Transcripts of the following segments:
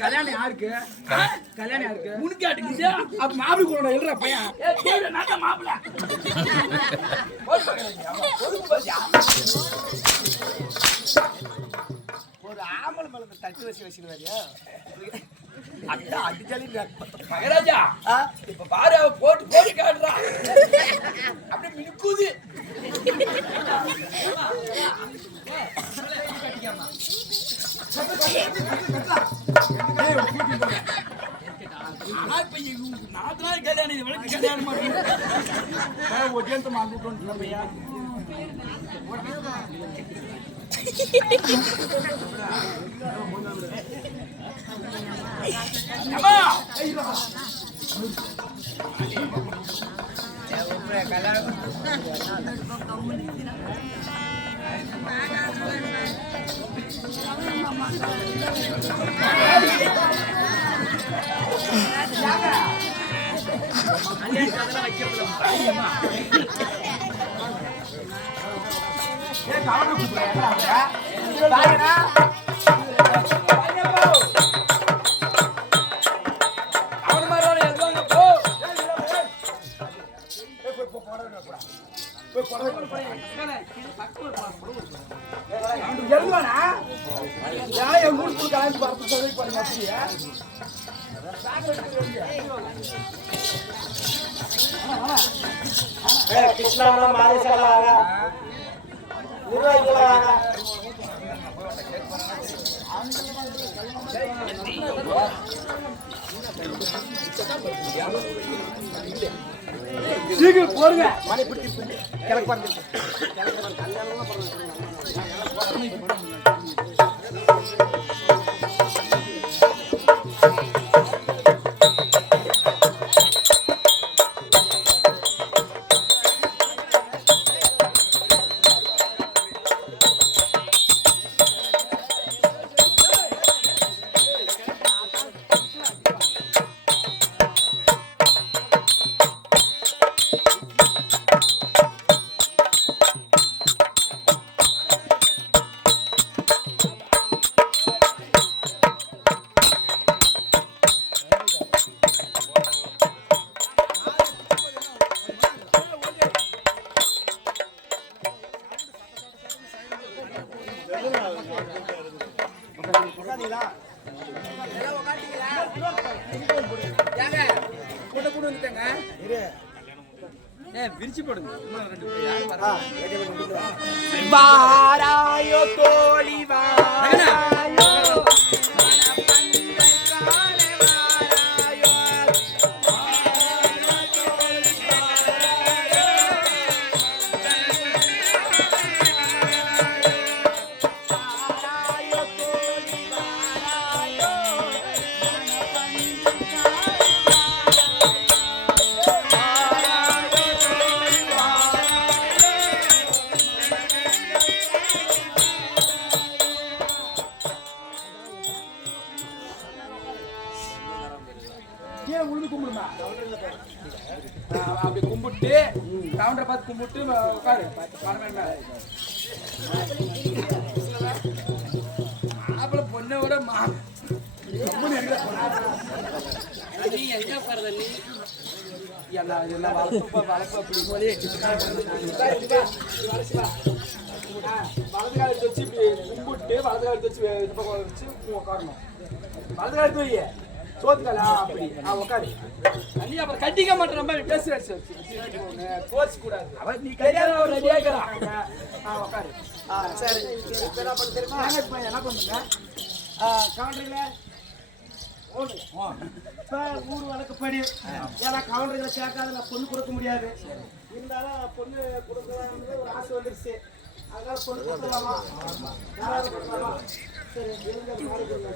கல்யாணம் யாருக்கு? கல்யாணம் யாருக்கு? முன்காட்டுக்கு அப்ப மாப்பிள கூட எழுற பையன் மாப்பிள ஒரு ஆம்பளை மேல தட்டு வச்சு வச்சுருவாரியா? அட்டா அடிச்சாலே மகராஜா இப்ப பாரு அவ போட்டு போட்டு காட்டுறா அப்படி மினுக்குது. கல்யாணம் கிருஷ்ணா மாதேஸ்வரா சீக்கிரம் போடுங்க. மணி பிடிச்சி கிழக்கு வந்து விரிச்சு போடுங்க. வாராயோ தோழி வாராயோ அப்படி கும்பிட்டு கவுண்டரை பார்த்து கும்பிட்டு உட்காரு. மாப்பிள்ள பொண்ணை விட வளர்ப்பு அப்படி போலி வலது காலத்தை வச்சு இப்படி கும்பிட்டு வலது காலத்தை வச்சு வச்சு உட்காரணும். வலது காலத்து வை சோத்துக்கலா அப்படி உட்காரு. நீ அப்புறம் கட்டிக்க மாட்டேன். நம்ம பேசுறேன் கோச்சு கூடாது. நீ கல்யாணம் ரெடியா இருக்கிறான் உட்காரு. சரி என்ன பண்ண தெரியுமா? என்ன பண்ணுங்க கவுண்டரில் ஊர் வழக்கப்படி ஏன்னா கவுண்டர்களை சேர்க்காத நான் பொண்ணு கொடுக்க முடியாது. இருந்தாலும் பொண்ணு கொடுக்கலான்னு ஒரு ஆசை வந்துருச்சு. அதனால கொண்டு போகலாமா? யாராவது போகலாமா? சரி, இவங்க மாறிக்கொள்ள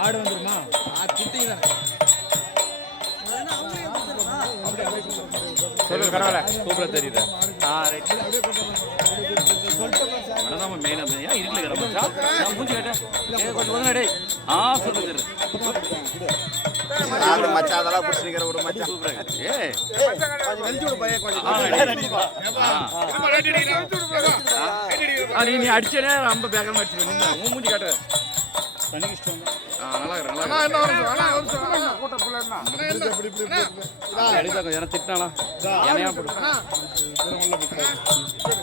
ஆடு வந்துருமா குட்டி தானே சொல்லு பரவாயில்ல சூப்பரா தெரியுது ரைட் மனதாம மெயினா ஏன் இருக்கல கிடமச்சா நான் மூஞ்சி கேட்டேன் கொஞ்சம் ஒதுங்க டேய் சொல்லு தெரு மச்சா அதெல்லாம் புடிச்சிருக்கிற ஒரு மச்சா சூப்பரா ஏய் கொஞ்சம் வெல்ஜி விடு பைய கொஞ்சம் நீ அடிச்சனே ரொம்ப வேகமா அடிச்சு நின்னா உன் மூஞ்சி காட்டு தண்ணிக்கு இஷ்டம் நல்லா இருக்கு நல்லா என்ன வரும் கூட்ட புள்ளனா என்ன அடிதா கொஞ்சம் திட்டானா ஏனையா போடு உள்ள போடு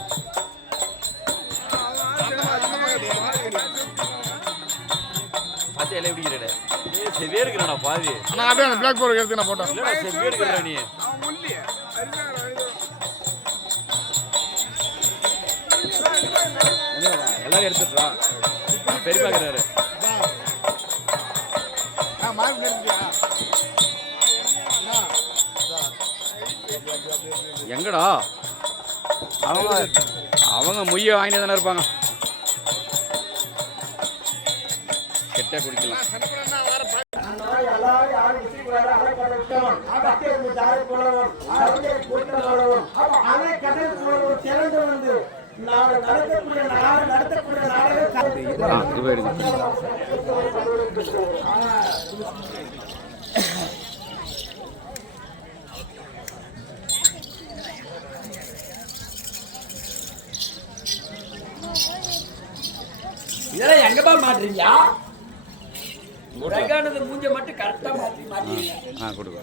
பாத்தி எல்லாம் எப்படி இருக்கடா ஏய் செவே இருக்கடா பாதி انا அப்படியே அந்த பிளாக் போர்டு எடுத்து நான் போட்டேன் இல்லடா செவே இருக்கடா நீ அவன் முள்ளியே எல்லாரும் எடுத்துறா பெரிய பாக்குறாரு நான் மார்க் பண்ணிட்டியா எங்கடா அவங்க முய்ய வாங்கிட்டு தானே இருப்பாங்க கெட்டா குடிக்கலாம் இதெல்லாம் எங்கப்பா மாட்டுறீங்க முறைகானது மூஞ்ச மட்டும் கரெக்டா மாட்டீங்க கொடுங்க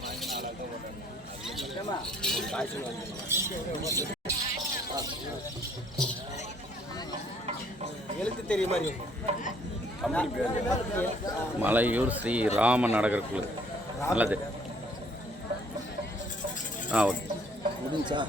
எழுத்து தெரிய மாதிரி மலையூர் ஸ்ரீ ராமன் நடக்கிறக்குள்ள நல்லது ஓகே முடிஞ்சா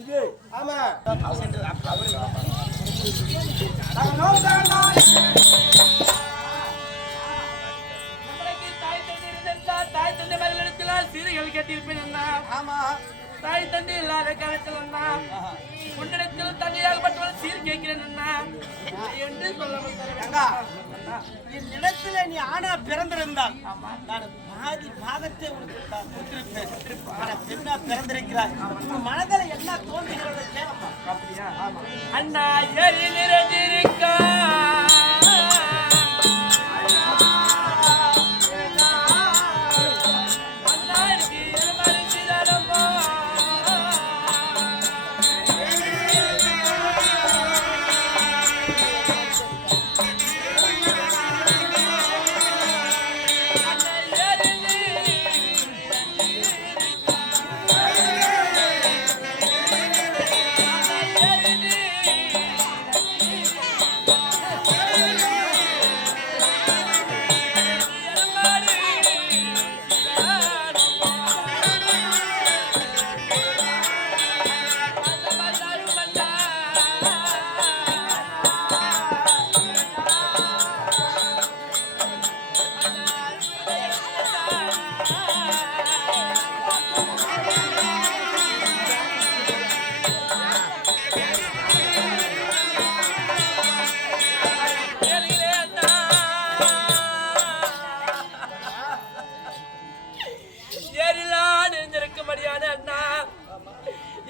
இது ஆமா மகள் கேட்டிருப்பேன் அண்ணா. ஆமா தாய் தந்தை இல்லாத காலத்தில் அண்ணா உன்னிடத்தில் தங்கையாகப்பட்டவள் சீர் கேட்கிறேன் அண்ணா என்று சொல்லாமல் என்னிடத்துல நீ ஆனா பிறந்திருந்தால் நான் பாதி பாகத்தை உனக்கு கொடுத்திருப்பேன். ஆனா பெண்ணா பிறந்திருக்கிறாய். உன் மனதில் என்ன தோன்றுகிறது கேளம்மா. அப்படியா? அண்ணா எரி நிறைந்திருக்கா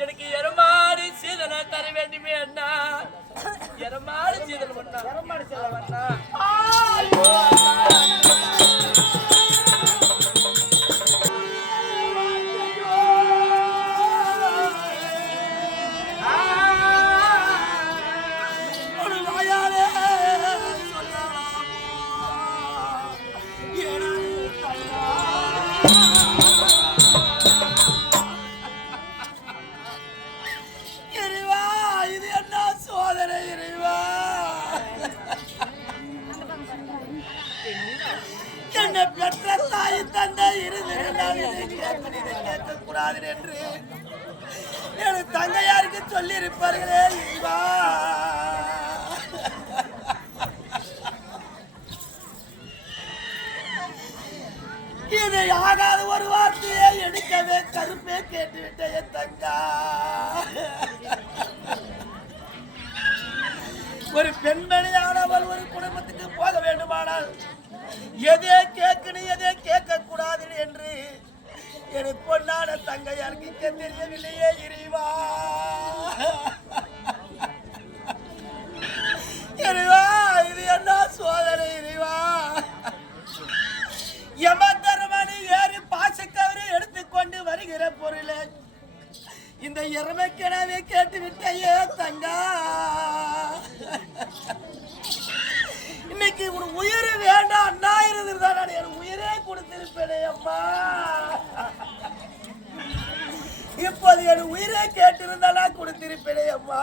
எனக்கு எரமாடு சீதனை தர வேண்டுமே அண்ணா. எரமாடு சீதல் பண்ணா எரமாடு சீதல் பண்ணா கேட்கக்கூடாது என்று என் தங்கையாருக்கு சொல்லி இருப்பார்களே. இதை ஆகாத ஒரு வார்த்தையை எடுக்கவே கருப்பே கேட்டுவிட்டேன் என் தங்கா. ஒரு பெண்மணியானவள் ஒரு குடும்பத்துக்கு போக வேண்டுமானால் எதே கேட்கணும் எதே கேட்க கூடாது என்று எனக்கு பொண்ணான தங்கையாருக்கு தெரியவில்லையே இறைவா. இறைவா இது என்ன சோதனை இறைவா. யமதர்மனி ஏறி பாசக்கவரை எடுத்துக்கொண்டு வருகிற பொருளை இந்த எருமைக்கிடவே கேட்டு விட்டையே தங்கா. இன்னைக்கு உன் உயிர் வேண்டாம் அண்ணா இருந்திருந்தா நான் என் உயிரே கொடுத்திருப்பேனே அம்மா. இப்போது என் உயிரே கேட்டிருந்தாலா கொடுத்திருப்பேனே அம்மா.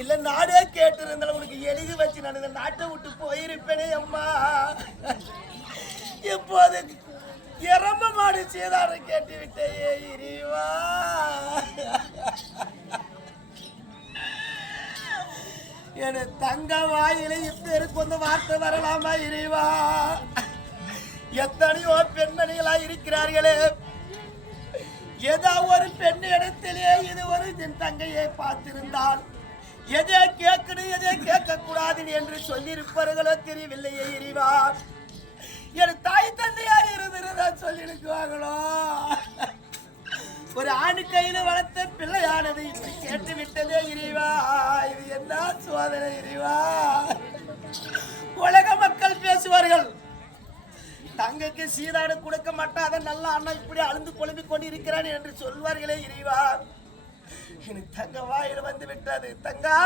இல்ல நாடே கேட்டிருந்தாலும் உனக்கு எழுதி வச்சு நான் இந்த நாட்டை விட்டு போயிருப்பேனே அம்மா. இப்போது எரம்ப மாடு சேதார கேட்டு விட்டையே இறைவா. என தங்க வாயில இப்பேருக்கு வந்து வார்த்தை வரலாமா இறைவா. எத்தனையோ பெண்மணிகளா இருக்கிறார்களே. ஏதோ ஒரு பெண் இடத்திலே இது ஒரு என் தங்கையை பார்த்திருந்தால் எதை கேட்கணும் எதை கேட்க கூடாது என்று சொல்லியிருப்பார்களோ தெரியவில்லையே இறைவா. என் தாய் தந்தையார் இருந்திருந்தா சொல்லியிருக்குவாங்களோ. ஒரு ஆணு கையில வளர்த்த பிள்ளையானது இப்படி கேட்டு விட்டதே இறைவா. இது என்ன சோதனை இறைவா. உலக மக்கள் பேசுவார்கள் தங்கைக்கு சீதாடு கொடுக்க மாட்டாத நல்ல அண்ணன் இப்படி அழுந்து கொழும்பிக் கொண்டு இருக்கிறான் என்று சொல்வார்களே இறைவா. எனக்கு தங்க வாயில் வந்து விட்டது தங்கா.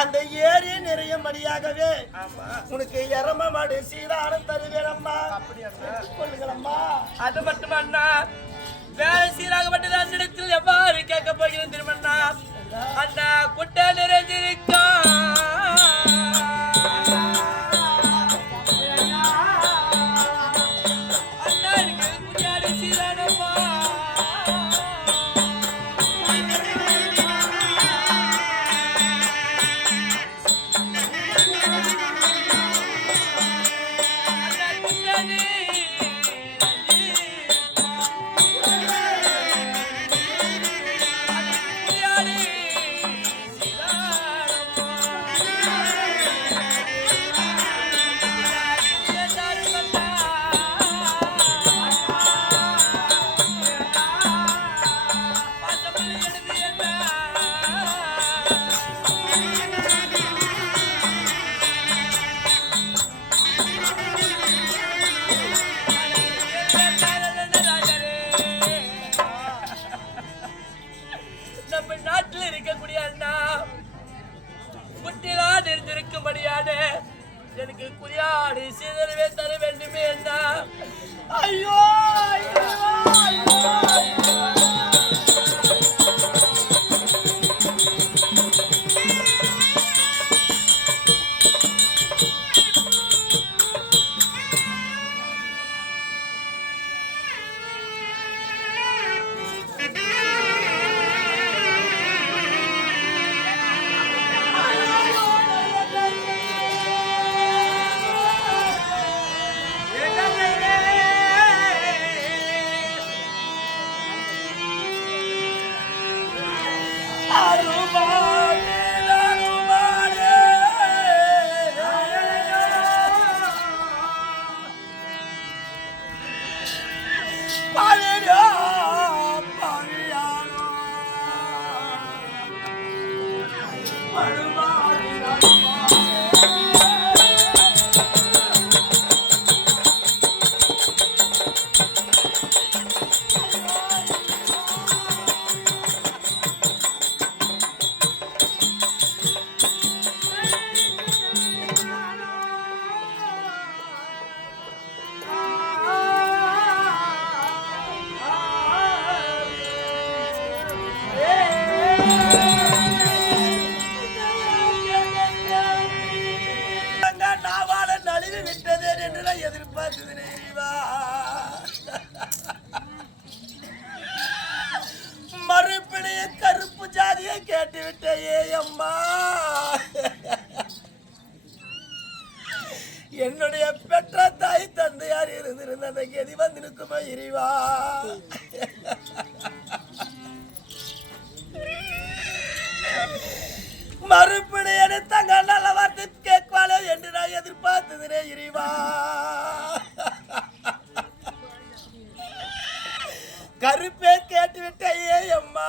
அந்த ஏரி நிறைய மடியாகவே உனக்கு எரம மாடு சீதானம் தருவேனம்மா. சொல்லுங்களம்மா. அது மட்டும் அண்ணா வேற சீராகப்பட்டது அன்னிடத்தில் எவ்வாறு கேட்க போகிறேன் திருமண்ணா. அண்ணா குட்டை நிறைஞ்சிருக்கா அண்ணா முட்டிலா நெறிந்திருக்கும்படியான எனக்கு குறியாடு சீதனவே தர வேண்டுமே அண்ணா. ஐயோ ஐயோ மறுபடிய கருப்பு ஜாதியை கேட்டுவிட்டே அம்மா. என்னுடைய பெற்ற தாய் தந்தையார் இருந்திருந்த அந்த கதி வந்து நிற்குமா இறைவா. மறுபடியும் தங்க நல்ல வார்த்தை கேட்பாளே என்று நான் எதிர்பார்த்ததுனே இறைவா. கருப்பே கேட்டுவிட்டே அம்மா.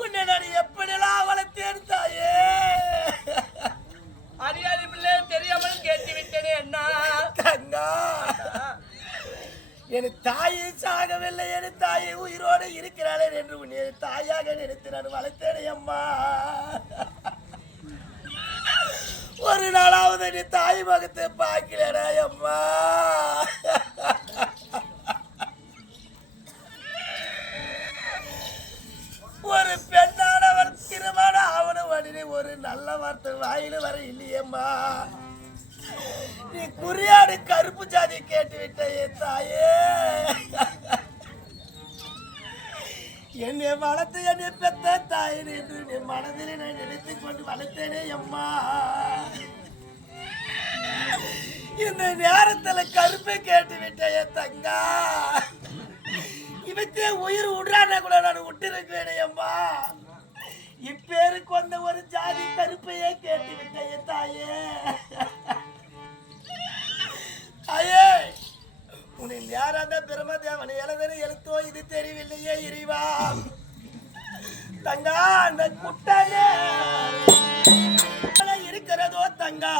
உன்னை நான் எப்படிலாம் வளர்த்தேன் தாயே. அறியாத பிள்ளை தெரியாமல் கேட்டு விட்டேனே அண்ணா. தங்கா என் தாயை சாகவில்லை, என் தாயை உயிரோடு இருக்கிறாளே என்று உன்னை தாயாக நினைத்து நான் வளர்த்தேனே அம்மா. ஒரு நாளாவது நீ தாய் மகத்தை பார்க்கலடா அம்மா. ஒரு பெண்ணானவன் திருமணம் ஆவணம் வடினே ஒரு நல்ல வார்த்தை வாயில வர இல்லையம்மா. நீ குறியாடு கருப்பு ஜாதி கேட்டு விட்டே தாயே. என்னை வளர்த்து என்னை பெத்த தாயின் என்று நீ மனதில் நான் நினைத்துக் கொண்டு வளர்த்தேனே அம்மா. இந்த நேரத்துல கருப்பை கேட்டு விட்டே தங்கா. இவத்தே உயிர் விடுறானா கூட நான் விட்டுருக்கேனே அம்மா. இப்பேருக்கு வந்த ஒரு ஜாதி கருப்பையே கேட்டு விட்டே தாயே. ஐயே உன்னை யாராத பிரமதேவனை எழுதனை எழுத்தோ இது தெரியவில்லையே இறைவா. தங்கா அந்த குட்டனே இருக்கிறதோ தங்கா,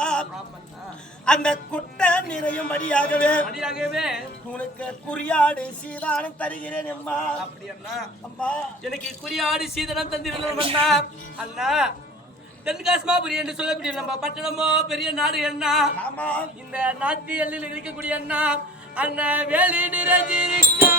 அந்த குட்டை நிறையும்படியாகவே உனக்கு குறியாடு சீதானம் தருகிறேன் அம்மா. அம்மா எனக்கு குறியாடு சீதனம் தந்திரணும் அண்ணா. அண்ணா தென்காசிமாபுரி என்று சொல்லக்கூடிய நம்ம பட்டணமோ பெரிய நாடு அண்ணா. இந்த நாட்டு எல்லையில் இருக்கக்கூடிய அண்ணா அண்ணா வேலி நிறைஞ்சிருக்கா.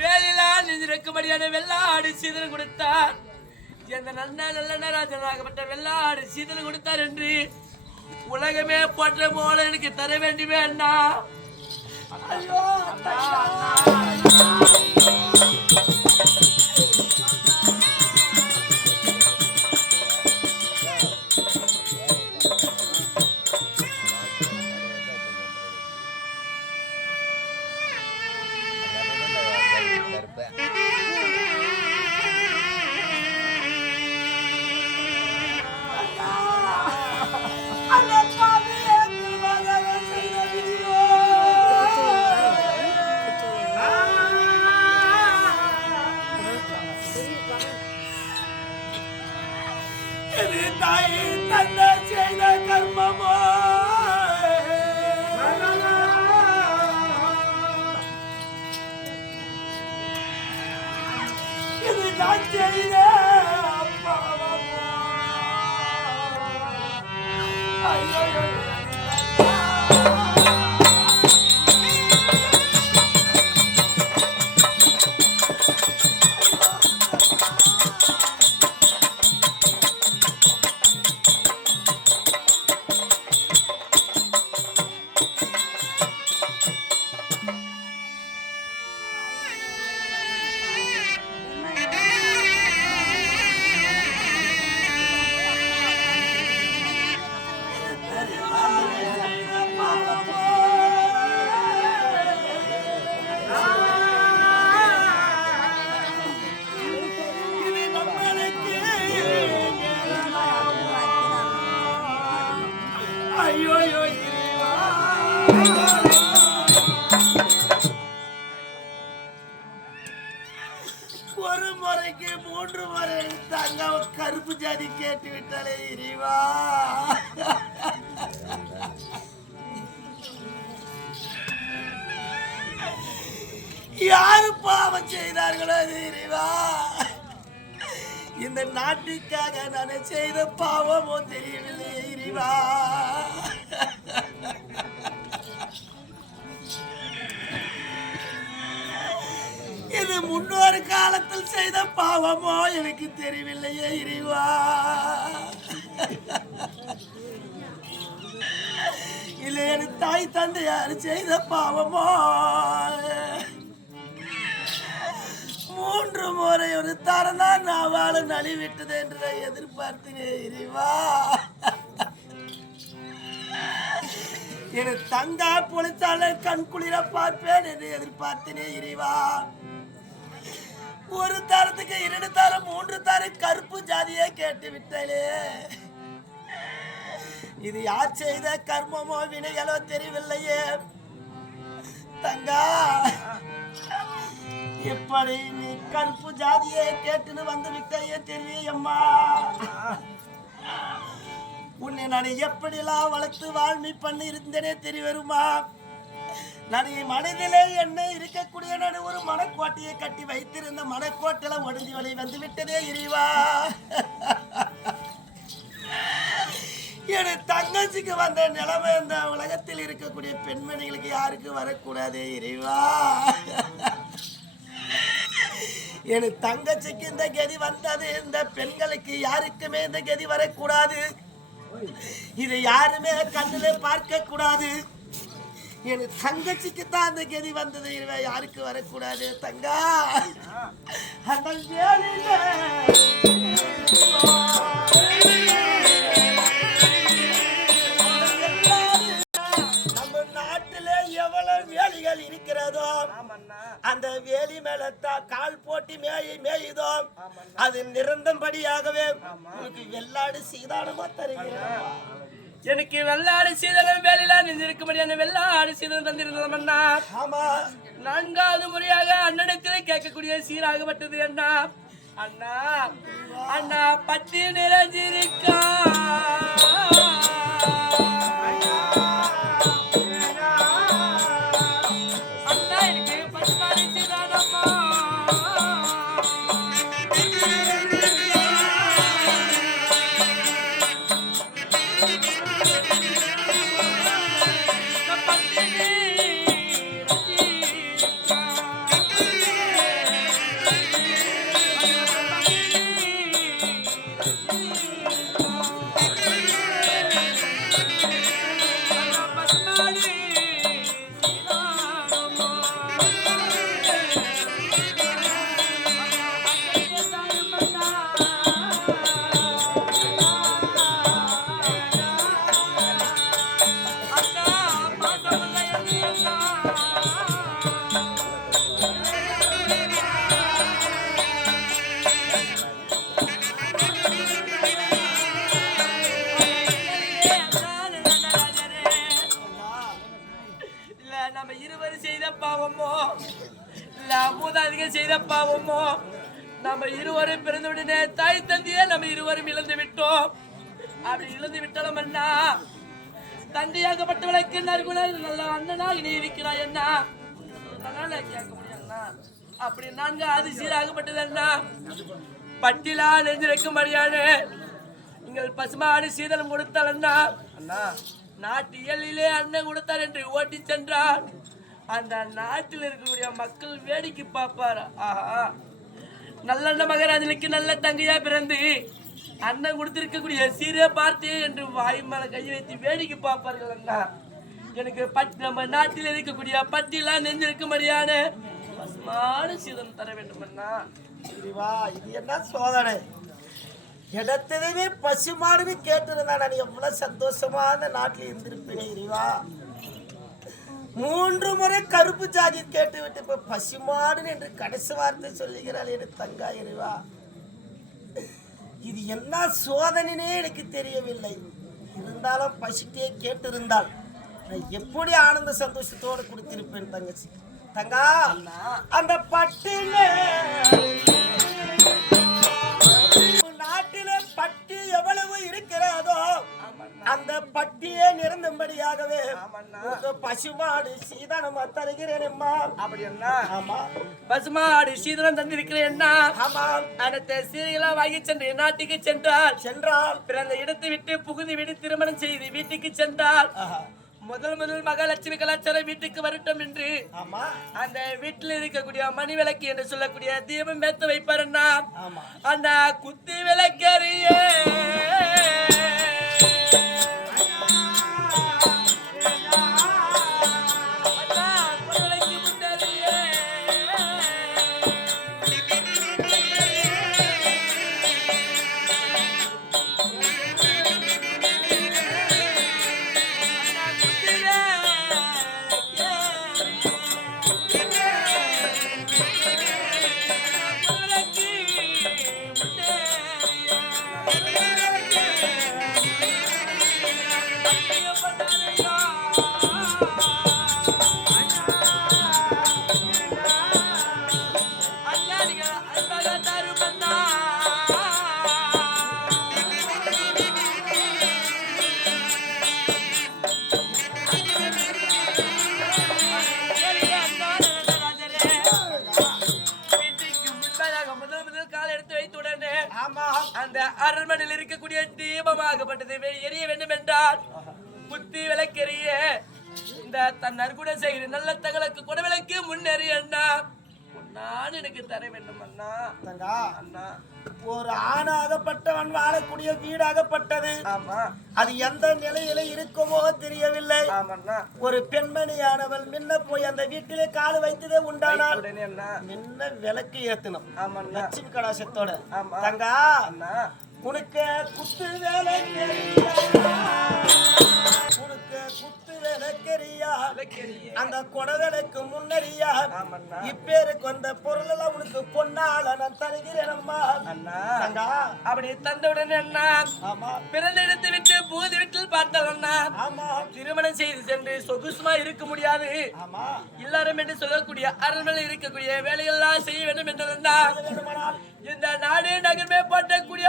வேலையெல்லாம் நெஞ்சிருக்கும்படியான வெள்ளாடு சீதனம் கொடுத்தார். எந்த நல்ல ராஜனாகப்பட்ட வெள்ளாடு சீதனம் கொடுத்தார் என்று உலகமே போற்ற போல எனக்கு தர வேண்டுமே அண்ணா. ஐயோ தாய் தந்த செய்த கர்மமோ இது நான் செய்த பாவமோ. ஐயோ ஒரு முறைக்கு 3 முறை தங்க கருப்பு ஜாதி கேட்டு விட்டாலே இறைவா. யாரு பாவம் செய்தார்களோ இறைவா. இந்த நாட்டுக்காக நான் செய்த பாவமோ தெரியவில்லை இறைவா. இது முன்னொரு காலத்தில் செய்த பாவமோ எனக்கு தெரியவில்லையே இறைவா. இல்லை என் தாய் தந்தையார் செய்த பாவமோ. 3 முறை ஒரு தரந்தான் நான் வாழ நலிவிட்டது என்று எதிர்பார்த்தேனே இறைவா. என் தங்கா பொழித்தால கண் குளிர பார்ப்பேன் என்று எதிர்பார்த்தேனே இறைவா. ஒரு தரத்துக்கு 2 தரம் 3 தரம் கருப்பு ஜாதியை கேட்டு விட்டாலே. இது யார் செய்த கர்மமோ வினைகளோ தெரியவில்லையே. தங்கா எப்படி நீ கருப்பு ஜாதியை கேட்டுன்னு வந்து விட்டையே தெரியம்மா. உன்னை நான் எப்படிலாம் வளர்த்து வாழ்மை பண்ணி இருந்தேனே தெரிய வருமா. நான் மனதிலே என்ன இருக்கக்கூடிய நான் ஒரு மனக்கோட்டையை கட்டி வைத்திருந்த மனக்கோட்டையில ஒடுங்கி வழி வந்து விட்டதே இறைவா. என் தங்கச்சிக்கு வந்த நிலைமை இந்த உலகத்தில் இருக்கக்கூடிய பெண்மணிகளுக்கு யாருக்கு வரக்கூடாது இறைவா. என் தங்கச்சிக்கு இந்த கதி வந்தது. இந்த பெண்களுக்கு யாருக்குமே இந்த கதி வரக்கூடாது. இதை யாருமே கண்ணிலே பார்க்க கூடாது. என் தங்கச்சிக்கு தான் அந்த கதி வந்தது. யாருக்கு வரக்கூடாது. தங்கா அந்த நம்ம நாட்டில எவ்வளவு வேலிகள் இருக்கிறதோ அந்த வேலி மேல கால் போட்டி மேயுதோ அது நிரந்தம்படியாகவே உங்களுக்கு வெள்ளாடு சீதானமா தருகிறேன். எனக்கு வெள்ளாடு சீதனம் வேலையெல்லாம் நெஞ்சிருக்கும்படியான வெள்ளாடு சீதனம் தந்திருந்தோம் அண்ணா. ஆமா 4வது முறையாக அண்ணனிடத்தில் கேட்கக்கூடிய சீராகப்பட்டது அண்ணா. அண்ணா அண்ணா பட்டி நிறைஞ்சிருக்கா. அண்ணா எனக்கு பசுமாரி சீதானம்மா. இல்ல மூதாதிகள் செய்த பாவமோ நம்ம இருவரும் பிறந்தவுடனே தாய் தந்தையே நம்ம இருவரும் இழந்து விட்டோம். அப்படி இழந்து விட்டாலும் அண்ணா தந்தையாகப்பட்டவளுக்கு நல்ல அண்ணனா இனி இருக்கிறாய் அண்ணா. கேட்க முடியும் அப்படி நான்கு அது சீராகப்பட்டது அண்ணா. பட்டிலா நெஞ்சிருக்கும் மரியாதை நீங்கள் பசுமாடு சீதனம் கொடுத்தால் அண்ணா. அண்ணா நாட்டு இயலிலே அண்ணன் கொடுத்தார் என்று ஓட்டி சென்றார். அந்த நாட்டில் இருக்கக்கூடிய மக்கள் வேடிக்கை பார்ப்பார். ஆஹா நல்ல மகராஜனுக்கு நல்ல தங்கையா பிறந்து அண்ணன் கொடுத்திருக்கக்கூடிய சீரை பார்த்து என்று வாய் மேல கை வைத்து வேடிக்கை பார்ப்பார்கள் அண்ணா. எனக்கு நம்ம நாட்டில் இருக்கக்கூடிய பட்டியெல்லாம் நெஞ்சிருக்க மரியாத பசுமாடு சீதனம் தர வேண்டும் அண்ணா. இது என்ன சோதனை? இடத்திலுமே பசுமாடுன்னு கேட்டிருந்தா நான் எவ்வளவு சந்தோஷமா அந்த நாட்டில் இருந்திருப்பேன். இறைவா 3 முறை கருப்பு ஜாதி கேட்டு விட்டு இப்ப பசுமாடுன்னு என்று கடைசி வார்த்தை சொல்லுகிறாள் என் தங்கா. இறைவா இது என்ன சோதனைனே எனக்கு தெரியவில்லை. இருந்தாலும் பசிட்டே கேட்டிருந்தால் நான் எப்படி ஆனந்த சந்தோஷத்தோடு கொடுத்திருப்பேன் தங்கச்சி. தங்கா அந்த பட்டில நாட்டில பட்டி எவ்வளவு இருக்கிறதோ அந்த பட்டியே நிறந்தபடியாகவே பசுமாடு சீதனம் தருகிறேன். அப்படி என்ன பசுமாடு சீதனம் தந்திருக்கிறேன். அடுத்த சீதையெல்லாம் வாங்கி சென்று நாட்டுக்கு சென்றால் பிறந்த இடத்தை விட்டு புகுதி விட்டு திருமணம் செய்து வீட்டுக்கு சென்றால் முதல் மகாலட்சுமி கலாச்சாரம் வீட்டுக்கு வரட்டும் என்று அந்த வீட்டில் இருக்கக்கூடிய மணி விளக்கு என்று சொல்லக்கூடிய தீபம் ஏத்த வைப்பார். அந்த குத்தி விளக்கறிய அந்த அரண்மனையில் இருக்கக்கூடிய தீபமாகப்பட்டது எரிய வேண்டும் என்றால் புத்தி விளக்கெரிய இந்த தன் நற்குண செய்கிற நல்ல தங்களுக்கு குணவிளக்கு முன்னேறி அண்ணா நான் எனக்கு தர வேண்டும் அண்ணா. அண்ணா ஒரு ஆணாகப்பட்டவன் வாழக்கூடிய வீடாகப்பட்டது. அது எந்த நிலையில இருக்குமோ தெரியவில்லை. ஒரு பெண்மணியானவள் முன்ன போய் அந்த வீட்டிலே கால் வைத்ததே உண்டானால் முன்ன விளக்கு ஏத்தணும் லட்சுமி கடாசத்தோட. தங்கா உனக்கு குத்து வேலை அந்த கொடகளுக்கு முன்னறியா இப்பேருக்கு வந்த பொருள் எல்லாம் உனக்கு பொன்னால நான் தருகிறேன். அப்படி தந்தவுடன் அண்ணா பிறந்த இடத்தை விட்டு பூதி வீட்டில் பார்த்தால் அண்ணா திருமணம் செய்து சென்று சொகுசுமா இருக்க முடியாது. எல்லாரும் என்று சொல்லக்கூடிய அரண்மனை இருக்கக்கூடிய வேலைகள்லாம் செய்ய வேண்டும் என்றா இந்த நாடு நகர்மே போட்டக்கூடிய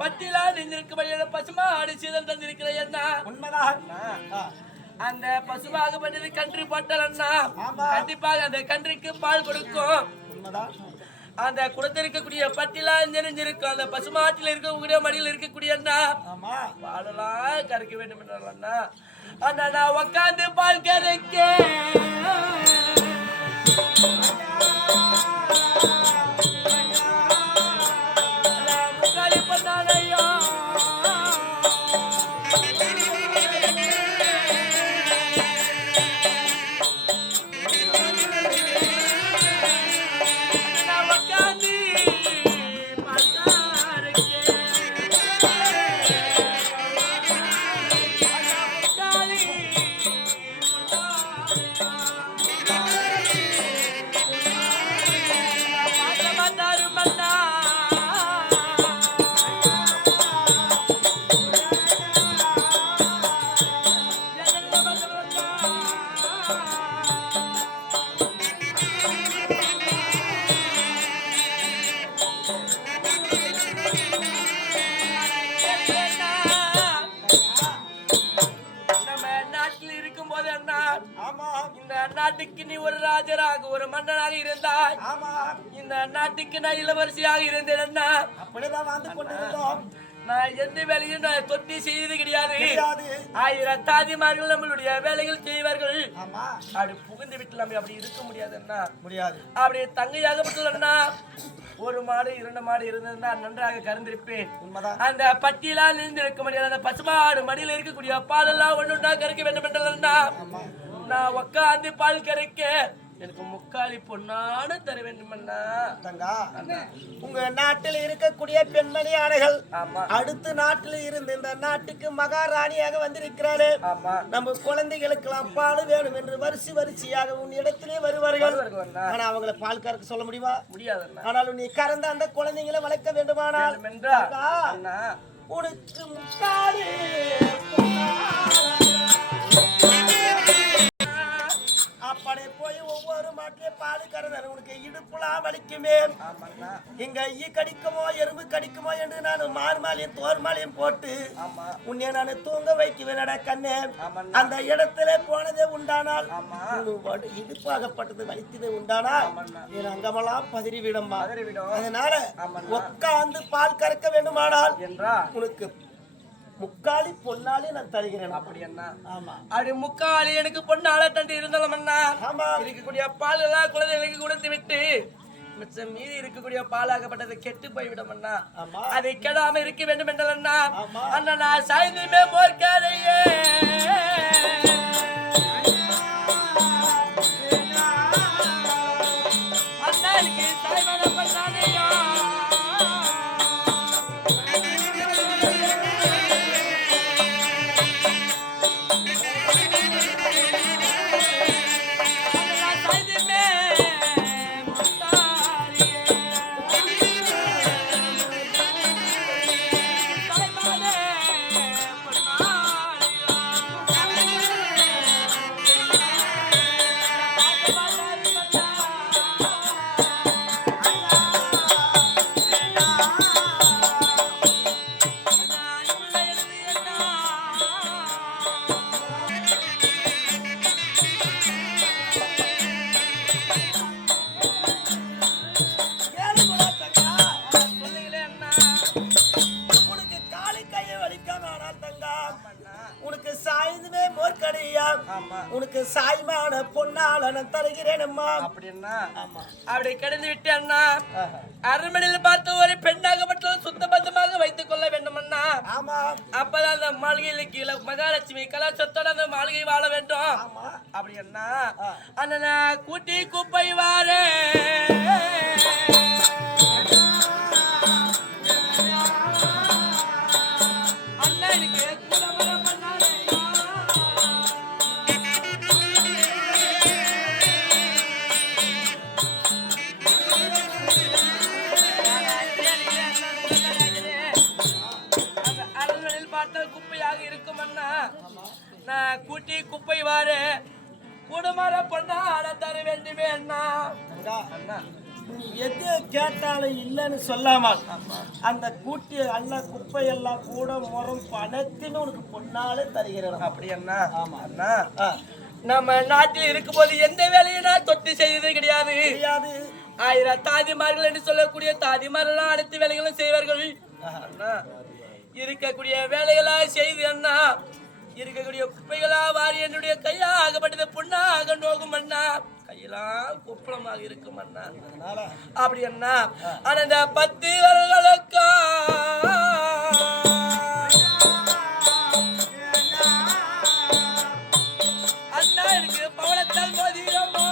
பட்டியலா நெஞ்சிருக்க பசுமா ஆடு சீதம் தந்திருக்கிற என்ன உண்மைதான். அந்த பசுவாகப்பட்டது கன்று போட்டால் அண்ணா கண்டிப்பாக அந்த கன்றுக்கு பால் கொடுக்கும். அந்த குடத்திருக்கக்கூடிய பட்டியலா நெறிஞ்சிருக்கும் அந்த பசுமாட்டில் இருக்கக்கூடிய மடியில் இருக்கக்கூடிய அண்ணா பாலெல்லாம் கறக்க வேண்டும் என்றால் அண்ணா அண்ணா நான் உக்காந்து பால் கறக்க மன்னனாக இருந்தாய். ஆமா, இந்த நாட்டுக்கு நான் இளவரசியாக இருந்தேன் அண்ணா. அப்படிதான் வாழ்ந்து கொண்டிருந்தோம். நான் எந்த வேலையும் நான் தொட்டி செய்தது கிடையாது. கிடையாது. 1000 தாதிமார்கள் நம்மளுடைய வேலைகள் செய்வார்கள். ஆமா, அப்படி புகுந்து விட்டு நம்ம அப்படி இருக்க முடியாது அண்ணா. முடியாது. அப்படி தங்கையாகப்பட்டது அண்ணா. 1 மாடு 2 மாடு இருந்ததுன்னா நன்றாக கறந்திருப்பேன். உண்மைதான். அந்த பட்டியலால் இருந்து இருக்க முடியாது. அந்த பசுமாடு மடியில் இருக்கக்கூடிய பாலெல்லாம் ஒன்றுண்டா கறக்க வேண்டும் என்றா நான் உக்காந்து பால் கறக்க எனக்கு முக்காலி பொண்ணான தர வேண்டுமண்ணா. தங்கா, உங்க நாட்டில் இருக்கக்கூடிய பெண்மணி ஆணைகள் ஆமா, அடுத்த நாட்டில் இருந்து இந்த நாட்டுக்கு மகாராணியாக வந்திருக்கிறாரு. ஆமா, நம்ம குழந்தைகளுக்கு பால் வேணும் என்று வரிசையாக உன் இடத்திலே வருவார்கள். ஆனா அவங்களை பால் கறக்க சொல்ல முடியுமா? முடியாது. ஆனாலும் நீ கறந்த அந்த குழந்தைகளை வளர்க்க வேண்டுமானால் அண்ணா உனக்கு முக்காலி அப்படி போய் ஒவ்வொரு மாட்டிலே பால் கறந்தாரு உனக்கு இடுப்புலாம் வலிக்குமே. எங்க ஈ கடிக்குமோ எறும்பு கடிக்குமோ என்று நான் மார்மாலையும் தோர்மாலையும் போட்டு உன்னை நான் தூங்க வைக்குவேனடா கண்ணே. அந்த இடத்துல போனதே உண்டானால் இடுப்பாகப்பட்டது வலித்தது உண்டானால் என் அங்கமெல்லாம் பதறிவிடுமா. அதனால உட்காந்து பால் கறக்க வேண்டுமானால் உனக்கு முக்காலி பொன்னாலே நான் தருகிறேன். அப்படி என்ன? ஆமா, அப்படி முக்காலி எனக்கு பொன்னால தண்டு இருந்தாலும் அண்ணா ஆமா, இருக்கக்கூடிய பால் எல்லாம் குழந்தைகளுக்கு கொடுத்து விட்டு மிச்சம் மீதி இருக்கக்கூடிய பாலாகப்பட்டதை கெட்டு போய்விடும் அண்ணா. அதை கெடாம இருக்க வேண்டும் என்றால் அண்ணா அண்ணா நான் சாய்ந்துமே மோர்க்காதையே அண்ணா எனக்கு சாய்வான பண்ணாதையா. உனக்கு சாய்மான பொன்னால நான் தருகிறேனம்மா. அப்படின்னா அப்படி கிடந்து விட்டு அண்ணா அரண்மனையில் பார்த்து ஒரு பெண்ணாகப்பட்டது சுத்த பத்தமாக வைத்துக் கொள்ள வேண்டும் அண்ணா. ஆமா, அப்பதான் அந்த மாளிகையில கீழே மகாலட்சுமி கலாச்சாரத்தோட அந்த மாளிகை வாழ வேண்டும். அப்படி அண்ணா அண்ணா கூட்டி குப்பை வாரே அண்ணா எனக்கு குப்பையாக இருக்கும் அண்ணா நான் கூட்டி குப்பை வாரு குடுமர பொண்ணாட தர வேண்டுமே அண்ணா. அண்ணா நீ எது கேட்டாலும் இல்லைன்னு சொல்லாமல் அந்த கூட்டி அல்ல குப்பை எல்லாம் கூட முறம் பணத்தின்னு உனக்கு பொண்ணாலே தருகிறேன். அப்படி அண்ணா? ஆமா அண்ணா, நம்ம நாட்டில் இருக்கும் போது எந்த வேலையும் நான் தொட்டு செய்தது கிடையாது. 1000 தாதிமார்கள் என்று சொல்லக்கூடிய தாதிமார்கள் அனைத்து வேலைகளும் செய்வார்கள். அண்ணா இருக்கக்கூடிய வேலைகளா செய்து அண்ணா இருக்கக்கூடிய குப்பைகளா வாரி என்னுடைய கையாகப்பட்டது பொண்ணாக நோகும் அண்ணா. கையெல்லாம் குப்பளமாக இருக்கும் அண்ணா. அப்படி அண்ணா ஆனா இந்த 10 வருடங்களுக்கா அண்ணா எனக்கு பவளத்தால் மோதிரமா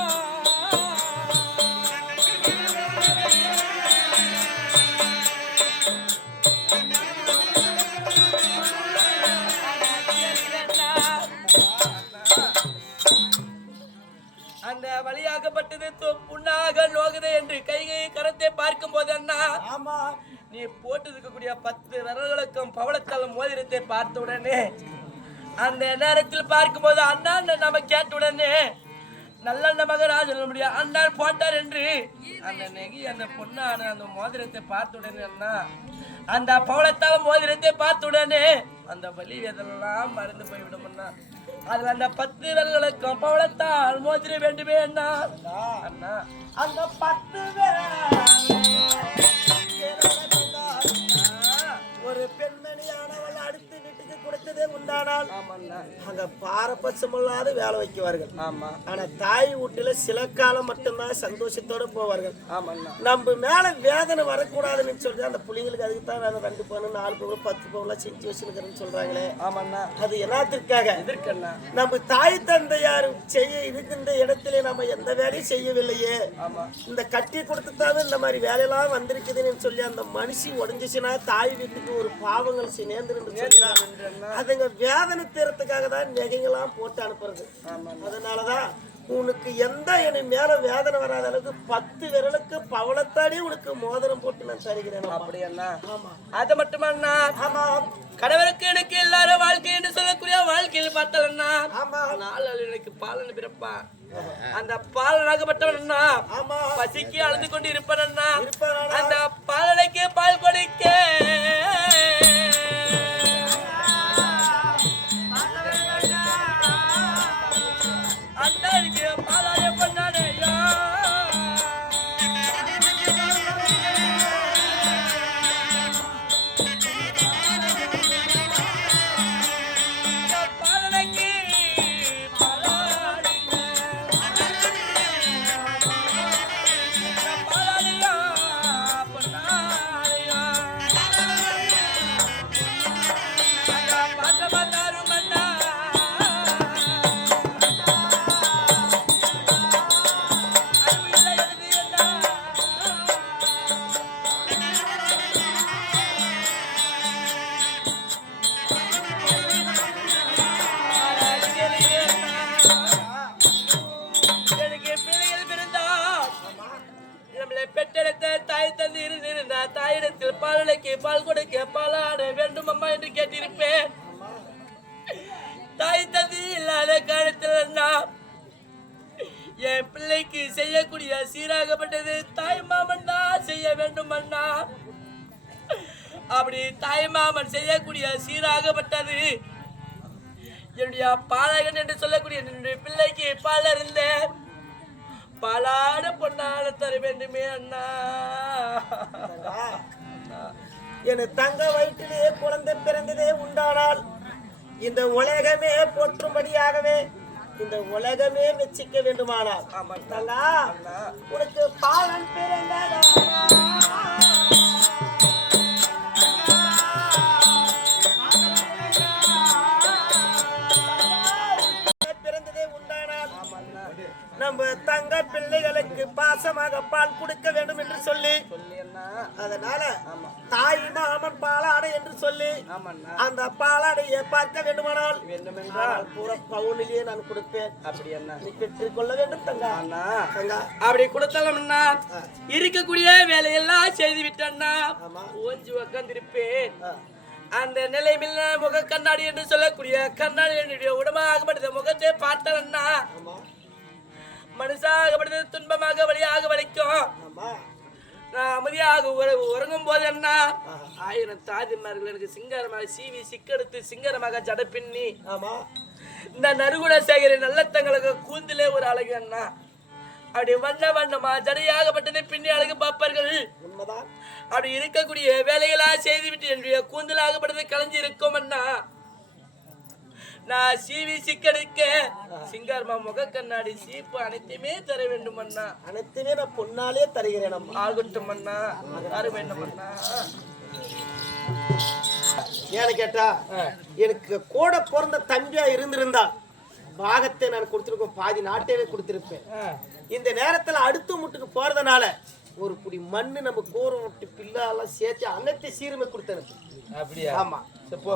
அந்த வழியாகப்பட்டது புண்ணாக நோகுது என்று கைகை கரத்தை பார்க்கும் போது அண்ணா நீ போட்டு இருக்கக்கூடிய 10 விரல்களுக்கும் பவளத்தால் மோதிரத்தை பார்த்த உடனே அந்த நேரத்தில் பார்க்கும் போது அண்ணா நம்ம கேட்ட உடனே நல்ல மகராஜ் அண்ணன் போட்டார் என்று அந்த நெகி அந்த பொண்ணான அந்த மோதிரத்தை பார்த்த உடனே அண்ணா அந்த பவளத்தால் மோதிரத்தை பார்த்த உடனே அந்த வலி வேதெல்லாம் மறந்து போய்விடும் அண்ணா. அதுல அந்த 10 விரல்களுக்கும் பவளத்தால் மோதிர வேண்டுமே அண்ணா. அண்ணா அந்த 10 விரல் ஒரு பெண்மணியானவள் அடுத்த வீட்டுக்கு கொடுத்ததே உண்டானால் அங்க பாரபட்சமில்லாத வேலை வைக்குவார்கள். ஆமா. ஆனா தாய் வீட்டுல சில காலம் மட்டும்தான் சந்தோஷத்தோட போவார்கள். ஆமாண்ணா. நம்ம மேல வேதனை வரக்கூடாதுன்னு சொல்லிட்டு அந்த பிள்ளைங்களுக்கு அதுக்கு தான் வேலை 2 பவுன் 4 பவுன் 10 பவுன்லாம் செஞ்சு வச்சுருக்கிறேன்னு சொல்றாங்களே. ஆமாண்ணா. அது என்னத்திற்காக? எதற்கண்ணா? நம்ம தாய் தந்தையார் செய்ய இருக்கின்ற இடத்துல நம்ம எந்த வேலையும் செய்யவில்லையே. இந்த கட்டி கொடுத்துட்டாவே இந்த மாதிரி வேலையெல்லாம் வந்திருக்குதுன்னு சொல்லி அந்த மனுஷி உடஞ்சிச்சுன்னா தாய் வீட்டுக்கு ஒரு பாவங்கள் நேர்ந்து அதுங்க வேதனை தீரத்துக்காக தான் நெகைங்கெல்லாம் போட்டு அனுப்புறது. அதனாலதான் உனக்கு எந்த என் மேல வேதனை வராத அளவுக்கு 10 விரலுக்கு பவளத்தாடி உனக்கு மோதிரம் போட்டு நான் தருகிறேன். அப்படியா? அது மட்டுமண்ணா. ஆமா. கடவுளுக்கு எனக்கு எல்லாரும் வாழ்க்கை என்று சொல்லக்கூடிய வாழ்க்கையில் பார்த்தலன்னா நாலு எனக்கு பாலன் பிறப்பா. அந்த பாலனாகப்பட்டவன் பசிக்கு அழுது கொண்டு இருப்பேன். அந்த பாலனைக்கு பால் கொடுக்க அண்ணனுக்கு பாலாய பண்ணாடையா. தாயிடத்தில் பாலனைக்கு பால் கொடுக்க பாலாட வேண்டும் அம்மா என்று கேட்டிருப்பேன். தாய் தந்தி இல்லாத காலத்தில் என் பிள்ளைக்கு செய்யக்கூடிய சீராகப்பட்டது தாய் மாமன் தான் செய்ய வேண்டும் அண்ணா. அப்படி தாய் மாமன் செய்யக்கூடிய சீராகப்பட்டது என்னுடைய பாலகன் என்று சொல்லக்கூடிய என்னுடைய பிள்ளைக்கு பால் இருந்தேன் பாலாட பொண்ணால தர வேண்டுமே அண்ணா. என் தங்க வயிற்றிலே குழந்தை பிறந்ததே உண்டானால் இந்த உலகமே போற்றும்படியாகவே இந்த உலகமே மெச்சிக்க வேண்டுமானால் உனக்கு பாலன் பிறந்ததா நம்ம தங்க பிள்ளைகளுக்கு பாசமாக பால் கொடுக்க வேண்டும் என்று சொல்லி அதனால தாய் மாமன் பாலாடை என்று சொல்லி அந்த பாலாடையை பார்க்க வேண்டுமானால் பூரா பவுனிலேயே நான் கொடுப்பேன். அப்படி என்ன நீ பெற்றுக்கொள்ள வேண்டும் தங்கா. அப்படி கொடுத்தலம்னா இருக்கக்கூடிய வேலையெல்லாம் செய்து விட்டேன்னா ஓஞ்சி உக்காந்திருப்பேன். அந்த நிலையில் முக கண்ணாடி என்று சொல்லக்கூடிய கண்ணாடி என்னுடைய உடம்பாகப்பட்டது முகத்தை பார்த்தலன்னா மனுஷாகப்பட்டது துன்பமாக வழியாக வலிக்கும். நான் அமைதியாக உறங்கும் போது என்ன 1000 தாதிமார்கள் எனக்கு சிங்காரமாக சீவி சிக்கெடுத்து சிங்காரமாக ஜட பின்னி இந்த நறுகுண சேகரி நல்லத்தங்களுக்கு கூந்திலே ஒரு அழகு அண்ணா. அப்படி வண்ண வண்ணமா ஜடையாகப்பட்டதை பின்னி அழகு பார்ப்பார்கள். அப்படி இருக்கக்கூடிய வேலைகளா செய்துவிட்டு என்னுடைய கூந்தலாகப்பட்டது கலைஞ்சி இருக்கும் அண்ணா. நான் சீவி சிக்கெடுக்க சிங்காரமா முக கண்ணாடி சீப்பு அனைத்தையுமே தர வேண்டும் அண்ணா. அனைத்துமே நான் பொன்னாலே தருகிறேன். ஆகட்டும் அண்ணா, தர வேண்டும் அண்ணா. ஏன்னு கேட்டா எனக்கு கூட பிறந்த தம்பியா இருந்திருந்தா பாகத்தை நான் கொடுத்திருக்கோம், பாதி நாட்டையே கொடுத்திருப்பேன். இந்த நேரத்துல அடுத்த முட்டுக்கு போறதுனால ஒரு புடி மண்ணு நம்ம கோர முட்டு பிள்ளைலாம் சேர்த்து அனைத்து சீருமை கொடுத்தேன். அப்படியா? ஆமா. போ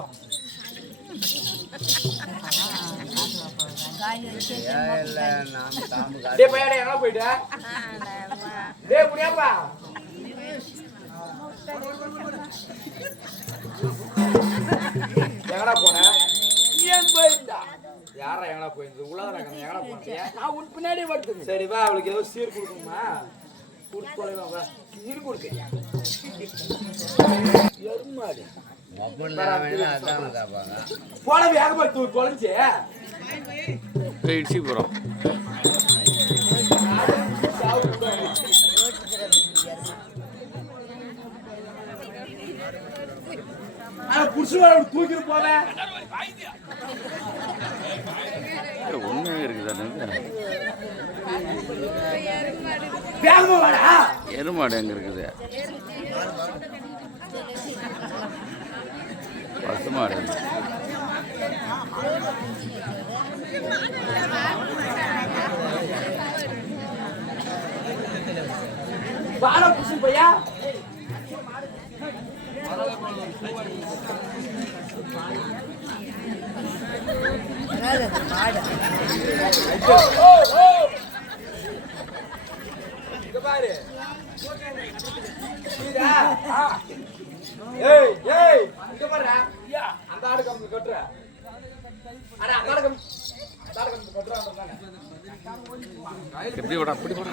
போயிட்டா முடியாப்பா எங்கடா போன? ஏன் போயிருந்தா? யாரா எங்கடா போயிருந்தது? உள்ளதான் எங்கடா போனீங்க? நான் உன் பின்னாடியே வருது. சரிவா, அவளுக்கு ஏதோ சீர் கொடுக்கணுமா? இரு கொடுக்க எருமாடு போட வேகமா தூர் குழஞ்சு இடிச்சு போகிறோம். தூக்கிட்டு போவேன் ஒண்ணு இருக்குதானே வேகமா வாடா. எருமாடு எங்க இருக்குது? பசுமாடு. வாடா புடிச்சு பையா. இங்க பாரு. ஏய் ஏய் இங்க பாருடா. யா அந்த ஆடு கம்பி கட்டுற. அட அந்த ஆடு கம்பி கட்டுறான்றானே. எப்படி விட அப்படி போட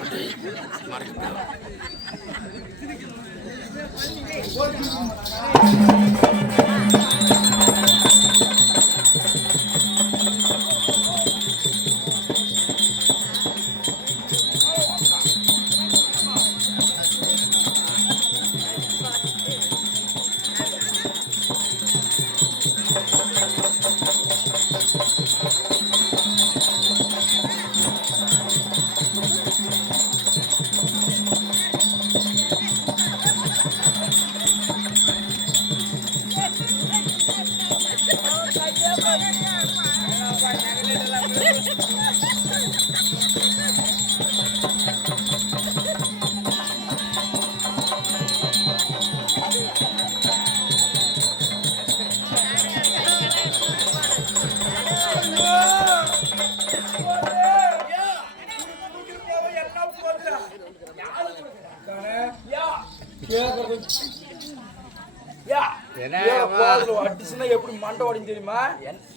அடிச்சுன்னா எப்படி மண்டை உடையும் தெரியுமா?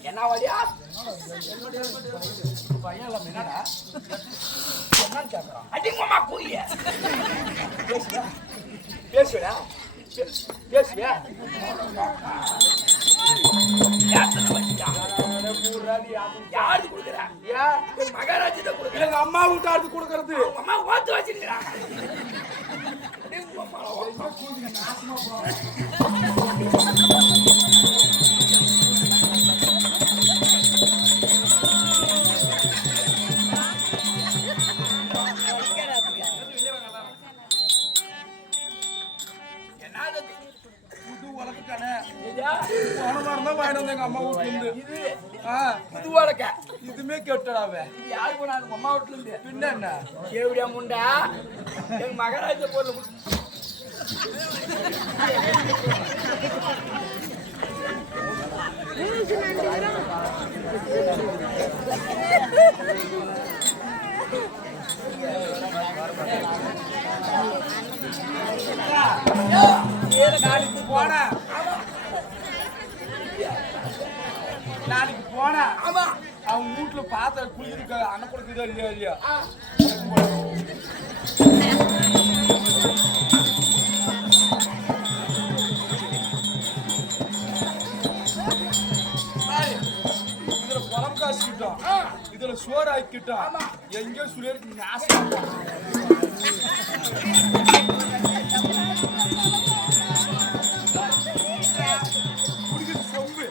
என்ன வழியா பையன் என்னடா என்னன்னு கேட்கறான். அடிங்கம்மா கூலிய பேசுவியா பேசுவியா யாரு கொடுக்குற? மகாராஜி தான் கொடுக்குற. எங்க அம்மா வீட்டாருக்கு கொடுக்கறது. அம்மா பார்த்து வச்சிருக்கிறாங்க. இதுமே கேட்டாவே யாரு போனாங்க அம்மா வீட்டுல இருந்து. பின்ன என்ன கேவிடியா முண்டா எங்க மகாராஜ பொருள் நாளைக்கு போனா நாளைக்கு போனா ஆமா அவங்க வீட்டுல பாத்திர குளிக்க அண்ணன் கொடுக்குதோ இல்லையா இல்லையா இதுல குழம்பு காசிக்கிட்டோம் இதுல சோறு ஆக்கிட்டோம் எங்கேயோ சுழியருக்கு நாசம் சொம்பு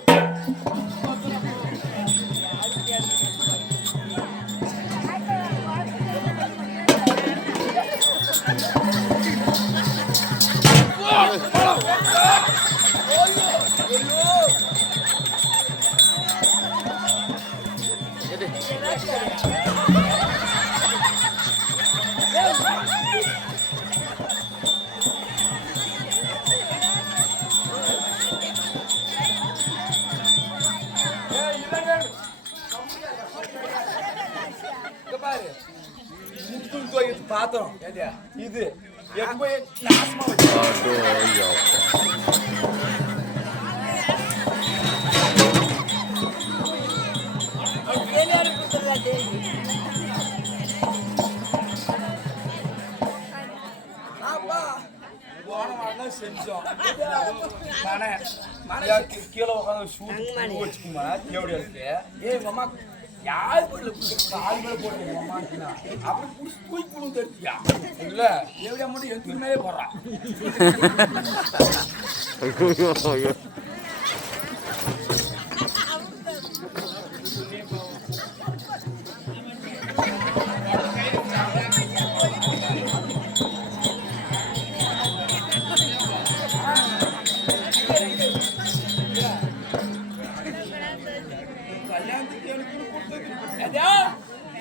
பாத்திரம் இது எப்போ நாசமா தான் செஞ்சோம். கீழே உட்காந்து ஷூட் வச்சுக்குமா எப்படியா இருக்கு? ஏய் மாமா யார் வீட்டுல கால் மேல போடுறீங்க மாமாக்குனா அப்படி புடிச்சு தூக்கி புழுந்து தெரிஞ்சியா இல்ல எப்படியா மட்டும் எதுக்கு மேலே போடுறான்.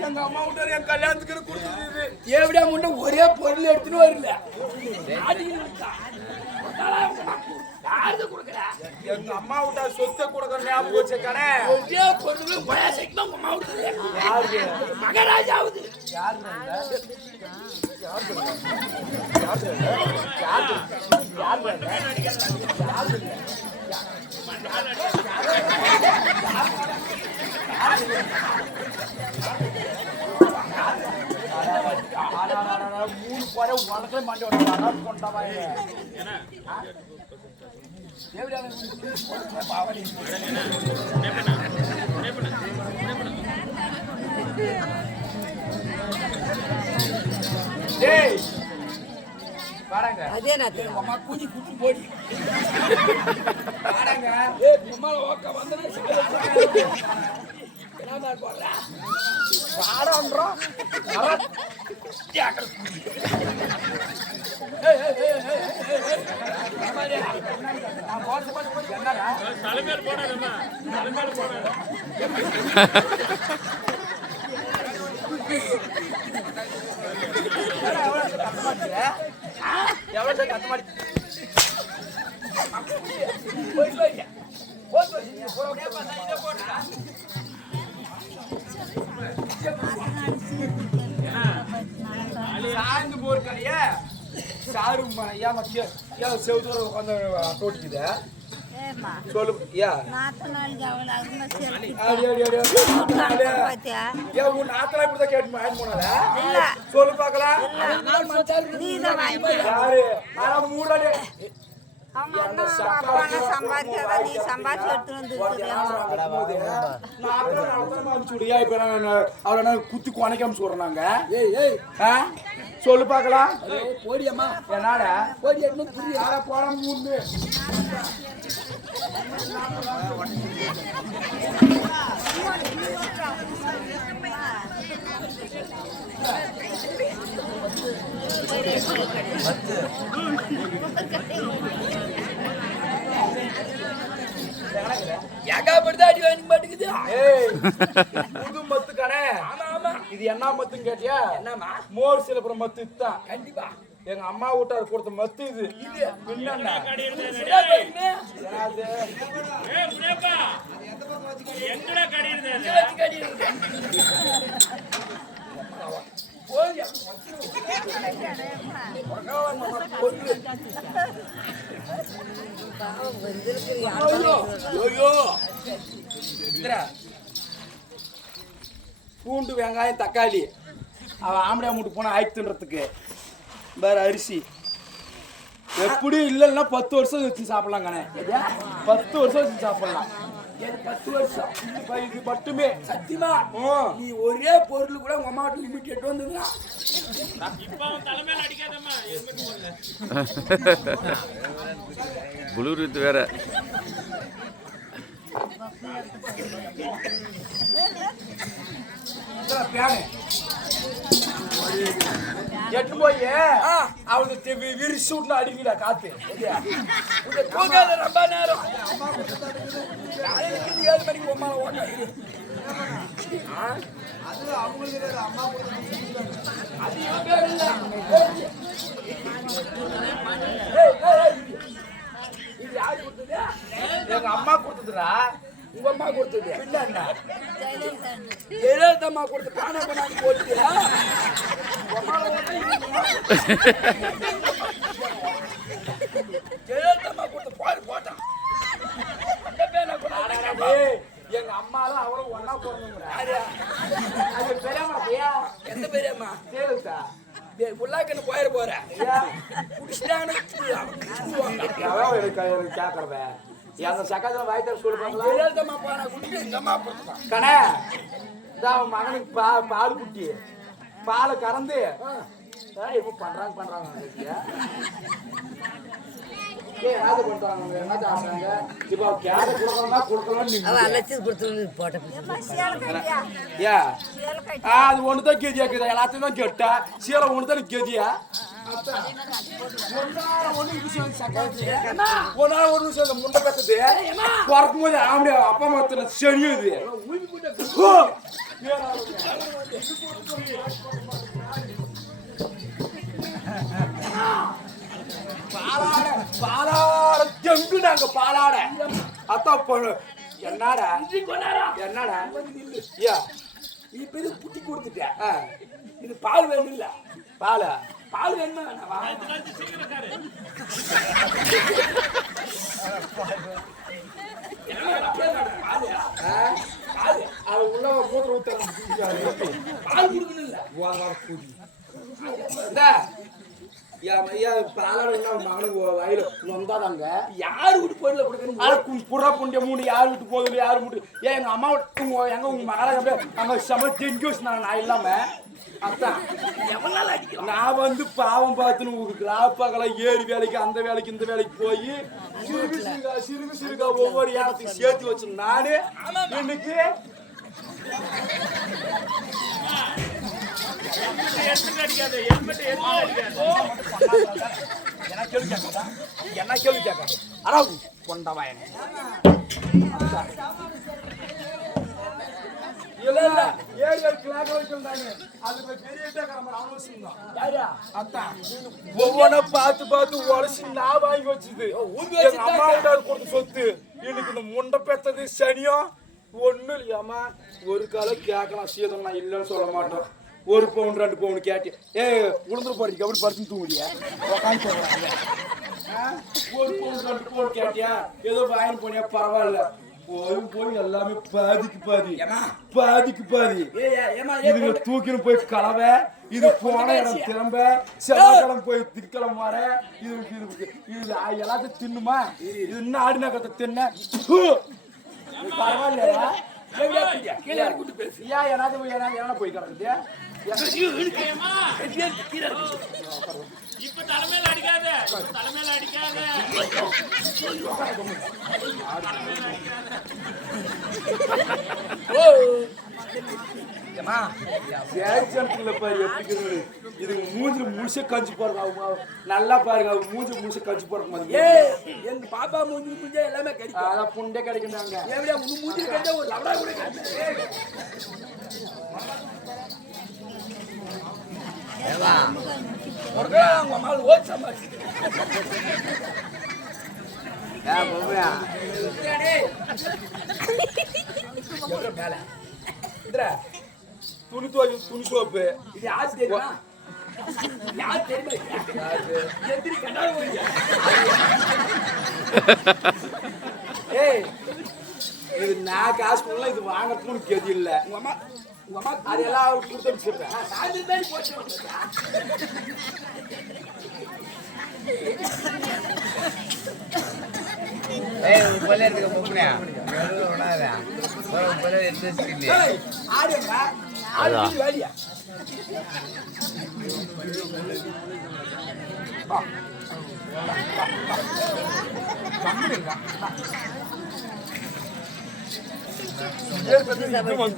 எங்க அம்மா விட்டாரு என் கல்யாணத்துக்கு கொடுத்துருது. எப்படியா முன்ன ஒரே பொருள் எடுத்துன்னு வரல. எங்க அம்மா விட்டா சொத்தை கொடுக்கற ஞாபகம் வச்சுக்கணே. ஒரே பொருள் அம்மா விட்டாரு மகாராஜாவுது. மூணு போற உனக்கே மாட்டேன் கொண்டாவா அம்மா கூஞ்சி குட்டி போடி வாடங்க. ஓக்க வந்து வாடன்றோம் தலைமையில் போடாதம்மா தலைமையில் போடாத. எவ்வளவு கத்த மாட்டேன் சாய்ந்து போர்க்கலைய சாரு செவத்தூர உட்காந்து தோட்டிக்குது சொல்லு. சொல்லு பாக்கலாம். யாரு மூடாலே குத்தி கொனைக்காம சொல்றாங்க. சொல்லு பாக்கலாம். போடியம்மா என்னால போடி போட மூணு புது மத்து கடை. இது என்ன மத்துன்னு கேட்டியா? என்னமா மோர் சிலப்புறம் மத்து தான். கண்டிப்பா எங்க அம்மா வீட்டாரு கொடுத்த மத்து இது. பூண்டு வெங்காயம் தக்காளி அவன் ஆம்படியா மூட்டு போனா ஆயிடுத்துன்றதுக்கு வேற அரிசி எப்படி இல்லைன்னா 10 வருஷம் வச்சு சாப்பிடலாம் கண்ணே. 10 வருஷம் வச்சு சாப்பிடலாம். 10 வருஷம் இது மட்டுமே சத்தியமா. நீ ஒரே பொருள் கூட உங்க அம்மா லிமிட் எட்டு வந்துக்கலாம். புளூரூத் வேற எட்டு போய் அவனுக்கு விரிச்சு விட்டு அடிக்கடா காத்து போகாத ரொம்ப நேரம். 7 மணிக்கு அம்மா ஓட்டாது. அது அவங்களுக்கு அம்மா இது யாரு கொடுத்தது? எங்க அம்மா கொடுத்ததுடா. உங்க அம்மா கொடுத்தது என்ன? ஜெயலலிதா அம்மா கொடுத்து பானை பண்ணாடி போட்டியா? ஜெயலலிதா அம்மா கொடுத்து பாரு போட்டான். எங்க அம்மாலாம் அவரும் ஒன்னா போறவங்க. அது பெரியம்மா பையா. எந்த பெரியம்மா? ஜெயலலிதா. உள்ளாக்கன்னு போயிட போறேன் குடிச்சிட்டாங்கன்னு அதான் எனக்கு கேட்கறத அந்த சக்காத்துல வாய்த்தார் சொல்லுவாங்களா கணே இதான் அவன் மகனுக்கு பால் குட்டி பாலை கறந்து இப்போ பண்றாங்க என்ன பண்றாங்க என்ன சாப்பிடுறாங்க இப்போ கேர அது ஒண்ணுதான் கேஜியா இருக்குது எல்லாத்தையும் தான் கேட்டா சீலை ஒண்ணுதான் கேஜியா ஒன்னு விஷயம் முண்டை கத்துது பிறக்கும் போது ஆம்படியா அப்பா அம்மா சரியுது பாலாட ஜங்கு நாங்க பாலாட அத்தான் பொண்ணு என்னடா ஐயா இப்ப இது புட்டி கொடுத்துட்டேன் இது பால் வேணும் இல்ல பால் வேணுமா அது உள்ள மூத்திர ஊத்த பால் கொடுக்கணும் இல்ல மகனுக்கு வயல வந்தாதாங்க யாரு விட்டு போயில கொடுக்கணும் புறா புண்டிய மூணு யாரு விட்டு போதில்லை யாரு விட்டு ஏன் எங்க அம்மா விட்டு எங்க உங்க மகாராஜா அங்க செம தெரிஞ்சு வச்சுனாங்க நான் இல்லாம அதான் நான் வந்து பாவம் பார்த்துன்னு கிராப்பாக்கெல்லாம் ஏறி வேலைக்கு அந்த வேலைக்கு இந்த வேலைக்கு போய் சிறுகா ஒவ்வொரு இடத்துக்கு சேர்த்து வச்சு நானு இன்னைக்கு என்ன கேள்வி கேட்க ஆனா கொண்டவாயன் ஒவ்வொன்ன பார்த்து உடச்சு நான் வாங்கி வச்சுது அம்மா கொடுத்து சொத்து எனக்கு இந்த முண்டை பெத்தது சனியும் ஒண்ணு இல்லையாமா ஒரு காலம் கேட்கலாம் சீதம் நான் இல்லைன்னு சொல்ல மாட்டோம் ஒரு பவுன் 2 பவுன் கேட்டு உளுந்துரு போறீங்க அப்படி படுத்து தூங்குறியா உட்காந்து சொல்றாங்க ஒரு பவுன் 2 பவுன் கேட்டியா ஏதோ வாங்கி போனியா பரவாயில்ல போய் எல்லாமே பாதிக்கு பாதி இதுல தூக்கின்னு போய் கலவை இது போன இடம் திரும்ப செவ்வாய்க்கிழமை போய் திக்கலாம் வர இது எல்லாத்தையும் தின்னுமா இது இன்னும் ஆடு நகத்தை தின்ன பரவாயில்லையா என்ன போய் கிடக்குது இப்ப தலைமையில அடிக்காத இது மூஞ்சி முழுச கஞ்சி போறாங்க நல்லா பாருங்க மூஞ்சி முழுச கஞ்சி போறாங்க எங்க பாப்பா மூஞ்சி மூஞ்சா எல்லாமே கிடைக்கும் அதான் புண்டே கிடைக்குறாங்க எப்படியா மூஞ்சி கிடைச்சா ஒரு லவடா கூட துணி சோப்பு இது யாரு தெரியுமா யாரு தெரியுமா எந்திரி கண்ணாடி போய் இது நான் காசு பண்ணல இது வாங்கறதுக்கு கெதி இல்ல உங்க அம்மா அதெல்லாம் கொடுத்து வச்சிருக்கேன் வேலையா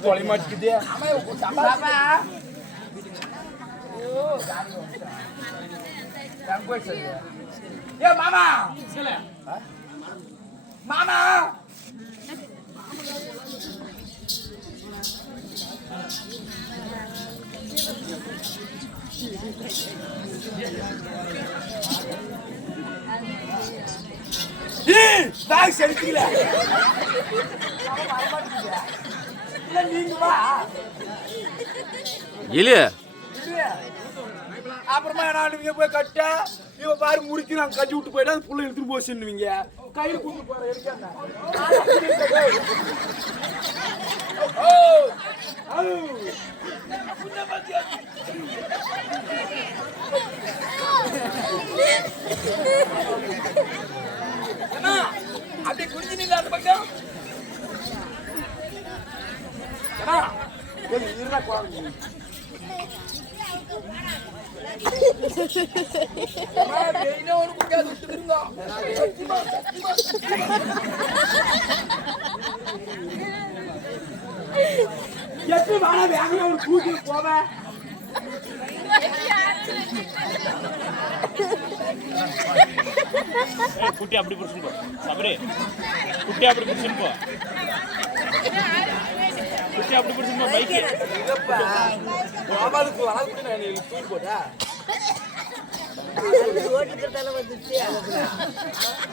தொலை மாட்டேங்குது ஏ மாமா மாமா பேக் செலுத்தில அப்புறமா என்ன போய் கட்ட இவ பாரு முடிக்கணும் கட்டி விட்டு போயிட்டா புள்ள எடுத்துட்டு போச்சுன்னுவீங்க கையில கூட்டு போற எடுக்காம அப்படி குடிச்சு நில்ல அந்த பக்கம் இருந்தா குழந்தை எப்படி வாழ வேங்க ஒரு கூட்டி போவேன் குட்டி அப்படி பிடிச்சுன்னு போ சபரி குட்டி அப்படி பிடிச்சுன்னு போ குட்டி அப்படி பிடிச்சுன்னு போ பைக்கு அவளுக்கு வளர்த்து நான் தூக்கி போட்டா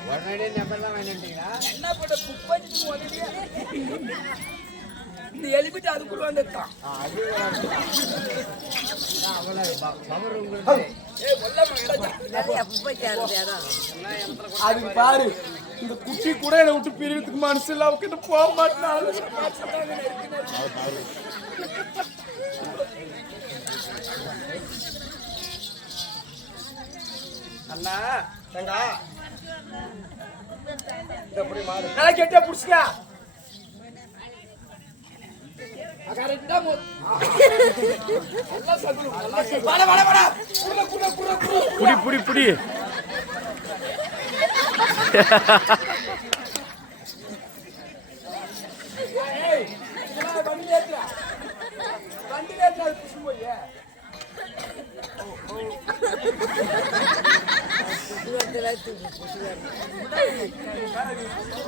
உடனே நம்பர்லாம் வாங்கிட்டீங்களா என்ன பண்ண குப்பை இந்த எலிபிட்டு அதுக்குள்ள வந்துட்டான் அதுக்கு பாரு இந்த குட்டி கூட என்னை விட்டு பிரிவுக்கு மனசு இல்ல அவகிட்ட போக மாட்டாங்க அண்ணா தங்கா எப்படி மாறு நல்லா கெட்ட புடிச்சுக்க புடி புடி புடி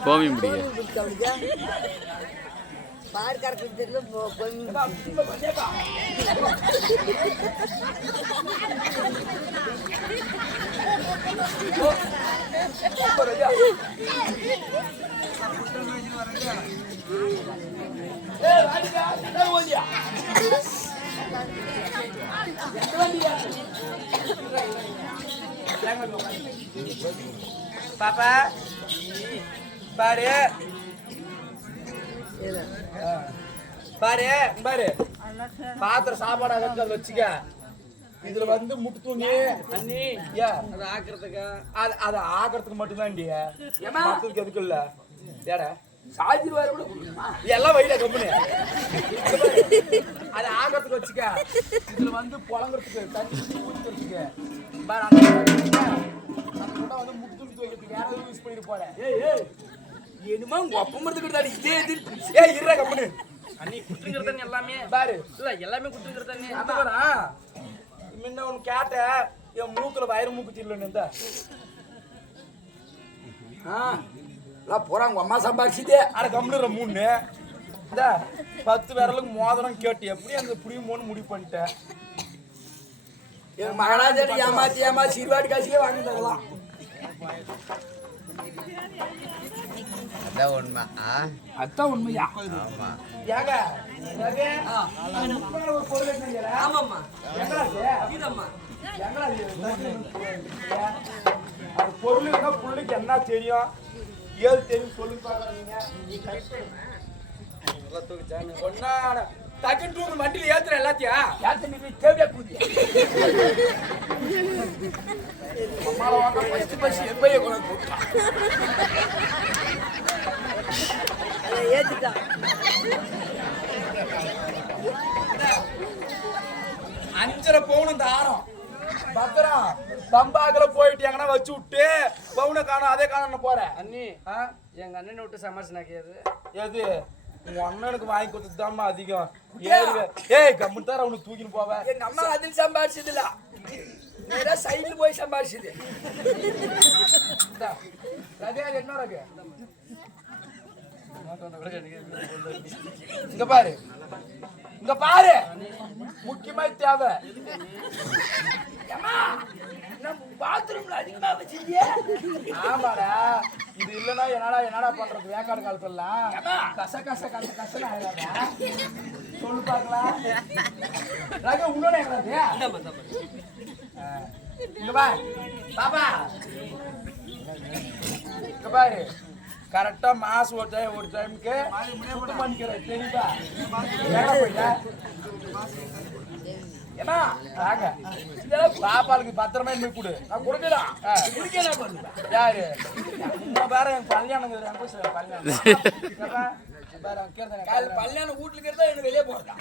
கோமியம் பிடிக்க பார் கறக்கிறதுல பாப்பா பாரு பாரு பாரு பாத்திர சாப்பாடு அதை வச்சுக்க இதுல வந்து முட்டு தூங்கி அண்ணி அதை ஆக்குறதுக்கு அதை ஆக்குறதுக்கு மட்டும்தான் மத்ததுக்கு எதுக்கு இல்ல ஏடா சாஜி வர எல்லாம் வயல கம்பெனி அதை ஆக்குறதுக்கு வச்சுக்க இதுல வந்து புழங்குறதுக்கு தண்ணி ஊத்துறதுக்கு வந்து முட்டு தூக்கி துவைக்கிறதுக்கு யாராவது யூஸ் பண்ணிட்டு போறேன் என்னமா உங்க அப்பா மரத்துக்கு இதே இது இருற கம்பெனி அண்ணி குட்டுங்கிற தண்ணி எல்லாமே பாரு இல்ல எல்லாமே குட்டுங்கிற தண்ணி அதான் முன்ன ஒன்று கேட்டேன் என் மூக்குல வயிறு மூக்கு தீரலன்னு போறாங்க அம்மா சம்பாதிச்சுதே அட கம்முற 3 இந்த 10 விரலுக்கு மோதிரம் கேட்டு எப்படி அந்த புடியுமோன்னு முடிவு பண்ணிட்டேன் என் மகராஜர் ஏமாத்தி சீர்வாடி காசியே வாங்கி தரலாம் அதான் உண்மை அதான் உண்மையா ஆமா ஏங்க ஒரு பொருள் ஆமாம்மா அது பொருள் புள்ளைக்கு என்ன தெரியும் ஏது தெரியும் சொல்லி பாக்குறீங்க டக்குன்னு தூக்கு வண்டியில ஏத்துற எல்லாத்தையும் ஏத்த நீ தேவையா கூதி அம்மாவை வாங்க பசி எப்பயே கொண்டு போட்டான் ஏத்துட்டான் 5.5 பவுன் இந்த ஆரம் பத்திரம் பம்பாக்கல போயிட்டு எங்கன்னா வச்சு விட்டு பவுனை காணும் அதே காணும் போறேன் அண்ணி எங்க அண்ணனை விட்டு சமாளிச்சுனாக்கியது எது உங்க அண்ணனுக்கு வாங்கி கொடுத்ததாம்மா அதிகம் ஏய் கம்முத்தார அவனுக்கு தூக்கின்னு போவேன் எங்க அம்மா அதில் சம்பாதிச்சது இல்ல நேரா சைடுல போய் சம்பாதிச்சது என்ன ரகு இங்க பாரு இங்க பாரு முக்கியமா தேவை பாத்ரூம்ல அதிகமா வச்சிருக்கிய ஆமாடா இது இல்லனா என்னடா பண்றது வேக்காடு காலத்துலாம் கச ஆயிடாதா சொல்லு பாக்கலாம் ரகு உன்னோட எங்கடா இங்க பா பாப்பா இங்க பாரு கரெக்டா மாசம் ஒரு டைமுக்கு சுத்தம் பண்ணிக்கிறேன் தெரியுதா எங்க போயிட்ட என்ன வாங்க பாப்பாளுக்கு பத்திரமா இருந்து கொடு நான் கொடுக்கடா யாரு வேற என் கல்யாணம் கல்யாணம் வீட்டுல இருக்கிறதா எனக்கு வெளியே போறேன்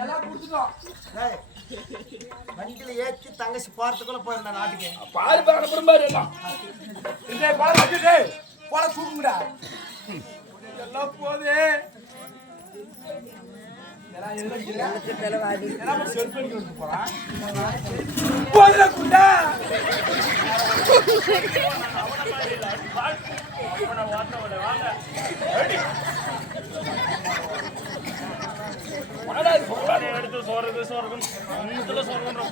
எல்லாம் கொடுத்துட்டோம் வண்டியில ஏற்றி தங்கச்சி போறதுக்குள்ள போயிருந்தேன் நாட்டுக்கு பாரு பாரு பாரு எல்லாம் போல தூக்குங்கடா எல்லாம் போதே எடுத்து சோறுக்கு சோறுக்குன்னு சோறுன்ற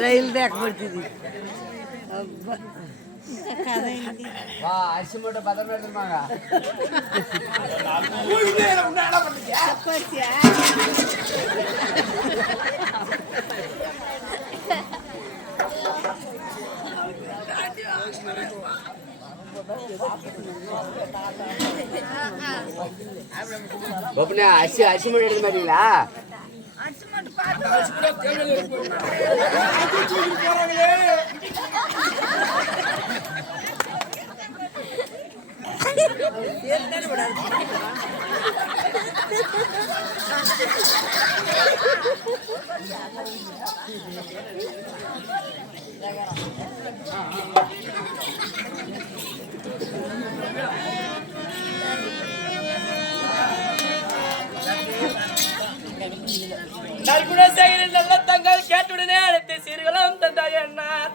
రైలు దేకపోతుంది అరిసి మూట భద్ర పెడుతున్నాగా அரிசி மூட்டை எடுத்து மாட்டீங்களா நற்குணசேகரின் நல்ல தங்கள் கேட்டுடனே அழைத்து சீர்களும் தந்தாய் என்னார்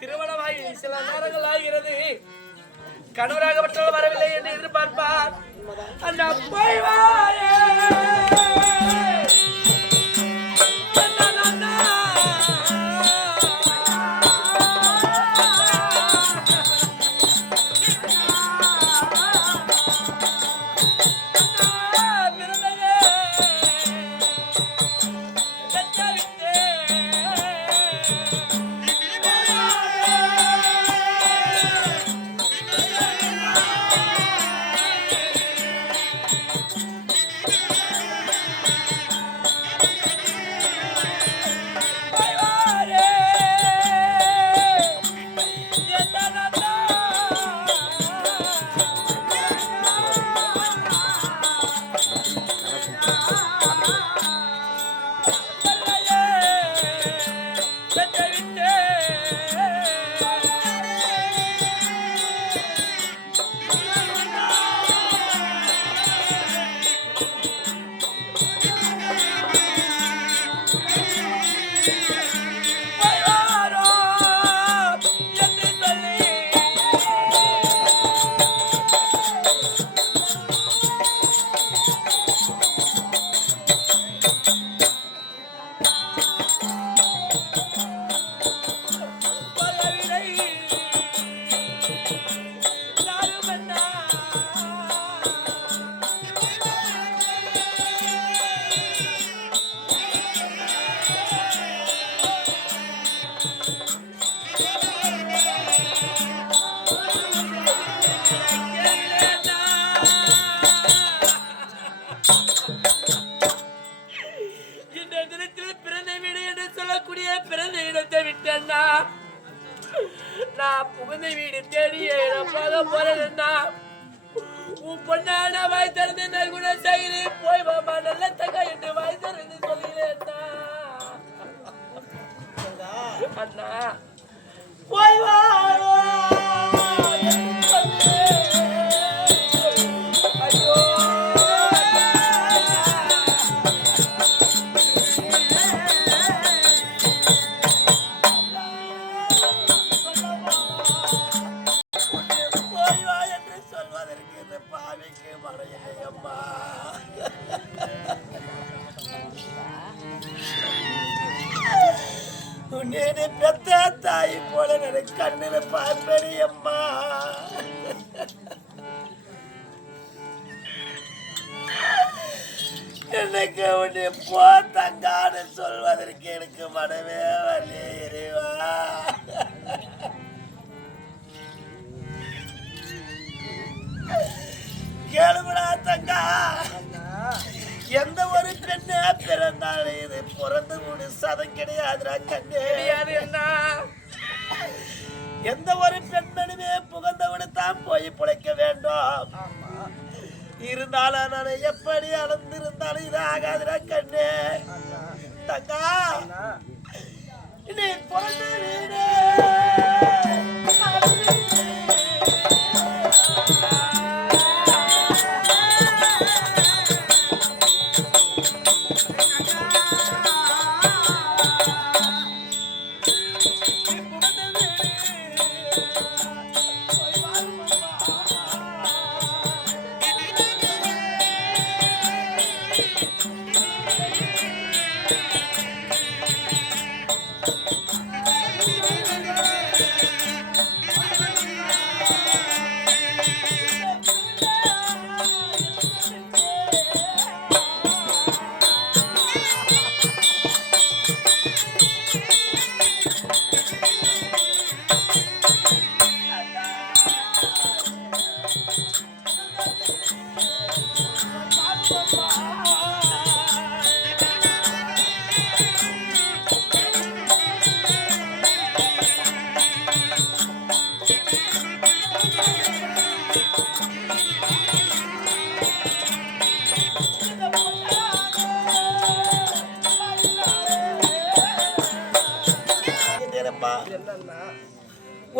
திருமணமாகி சில நேரங்கள் ஆகிறது கணவராகப்பட்டவர் வரவில்லை என்று எதிர்பார்ப்பார் அந்த போய் வாரே நான் புகுந்த வீடு தேடி போறேன்னா உன் பொண்ணான வாய் திறந்து நற்குண செய்தி போய் மாமா நல்ல தங்க என்று வாய் திறந்து சொல்லிடுறேன்னா அண்ணா போய் வா நீ பெத்த தாய் போல எனக்கு கண்ணில் பார்ப்பேன் அம்மா. எனக்கு உன்னை போ தங்கான்னு சொல்வதற்கு எனக்கு மனமே வரல இறைவா. கேளுடா தங்கா, எந்த ஒரு பெண்ணே பிறந்தாலும் இது பிறந்து ஒரு சதம் கிடையாதுடா கண்ணே. எந்த ஒரு பெண்மணிமே புகழ்ந்தவனு தான் போய் பிழைக்க வேண்டும். இருந்தாலும் நான் எப்படி அளந்திருந்தாலும் இது ஆகாதுடா கண்ணே. தங்கா, நீ பிறந்த வீடு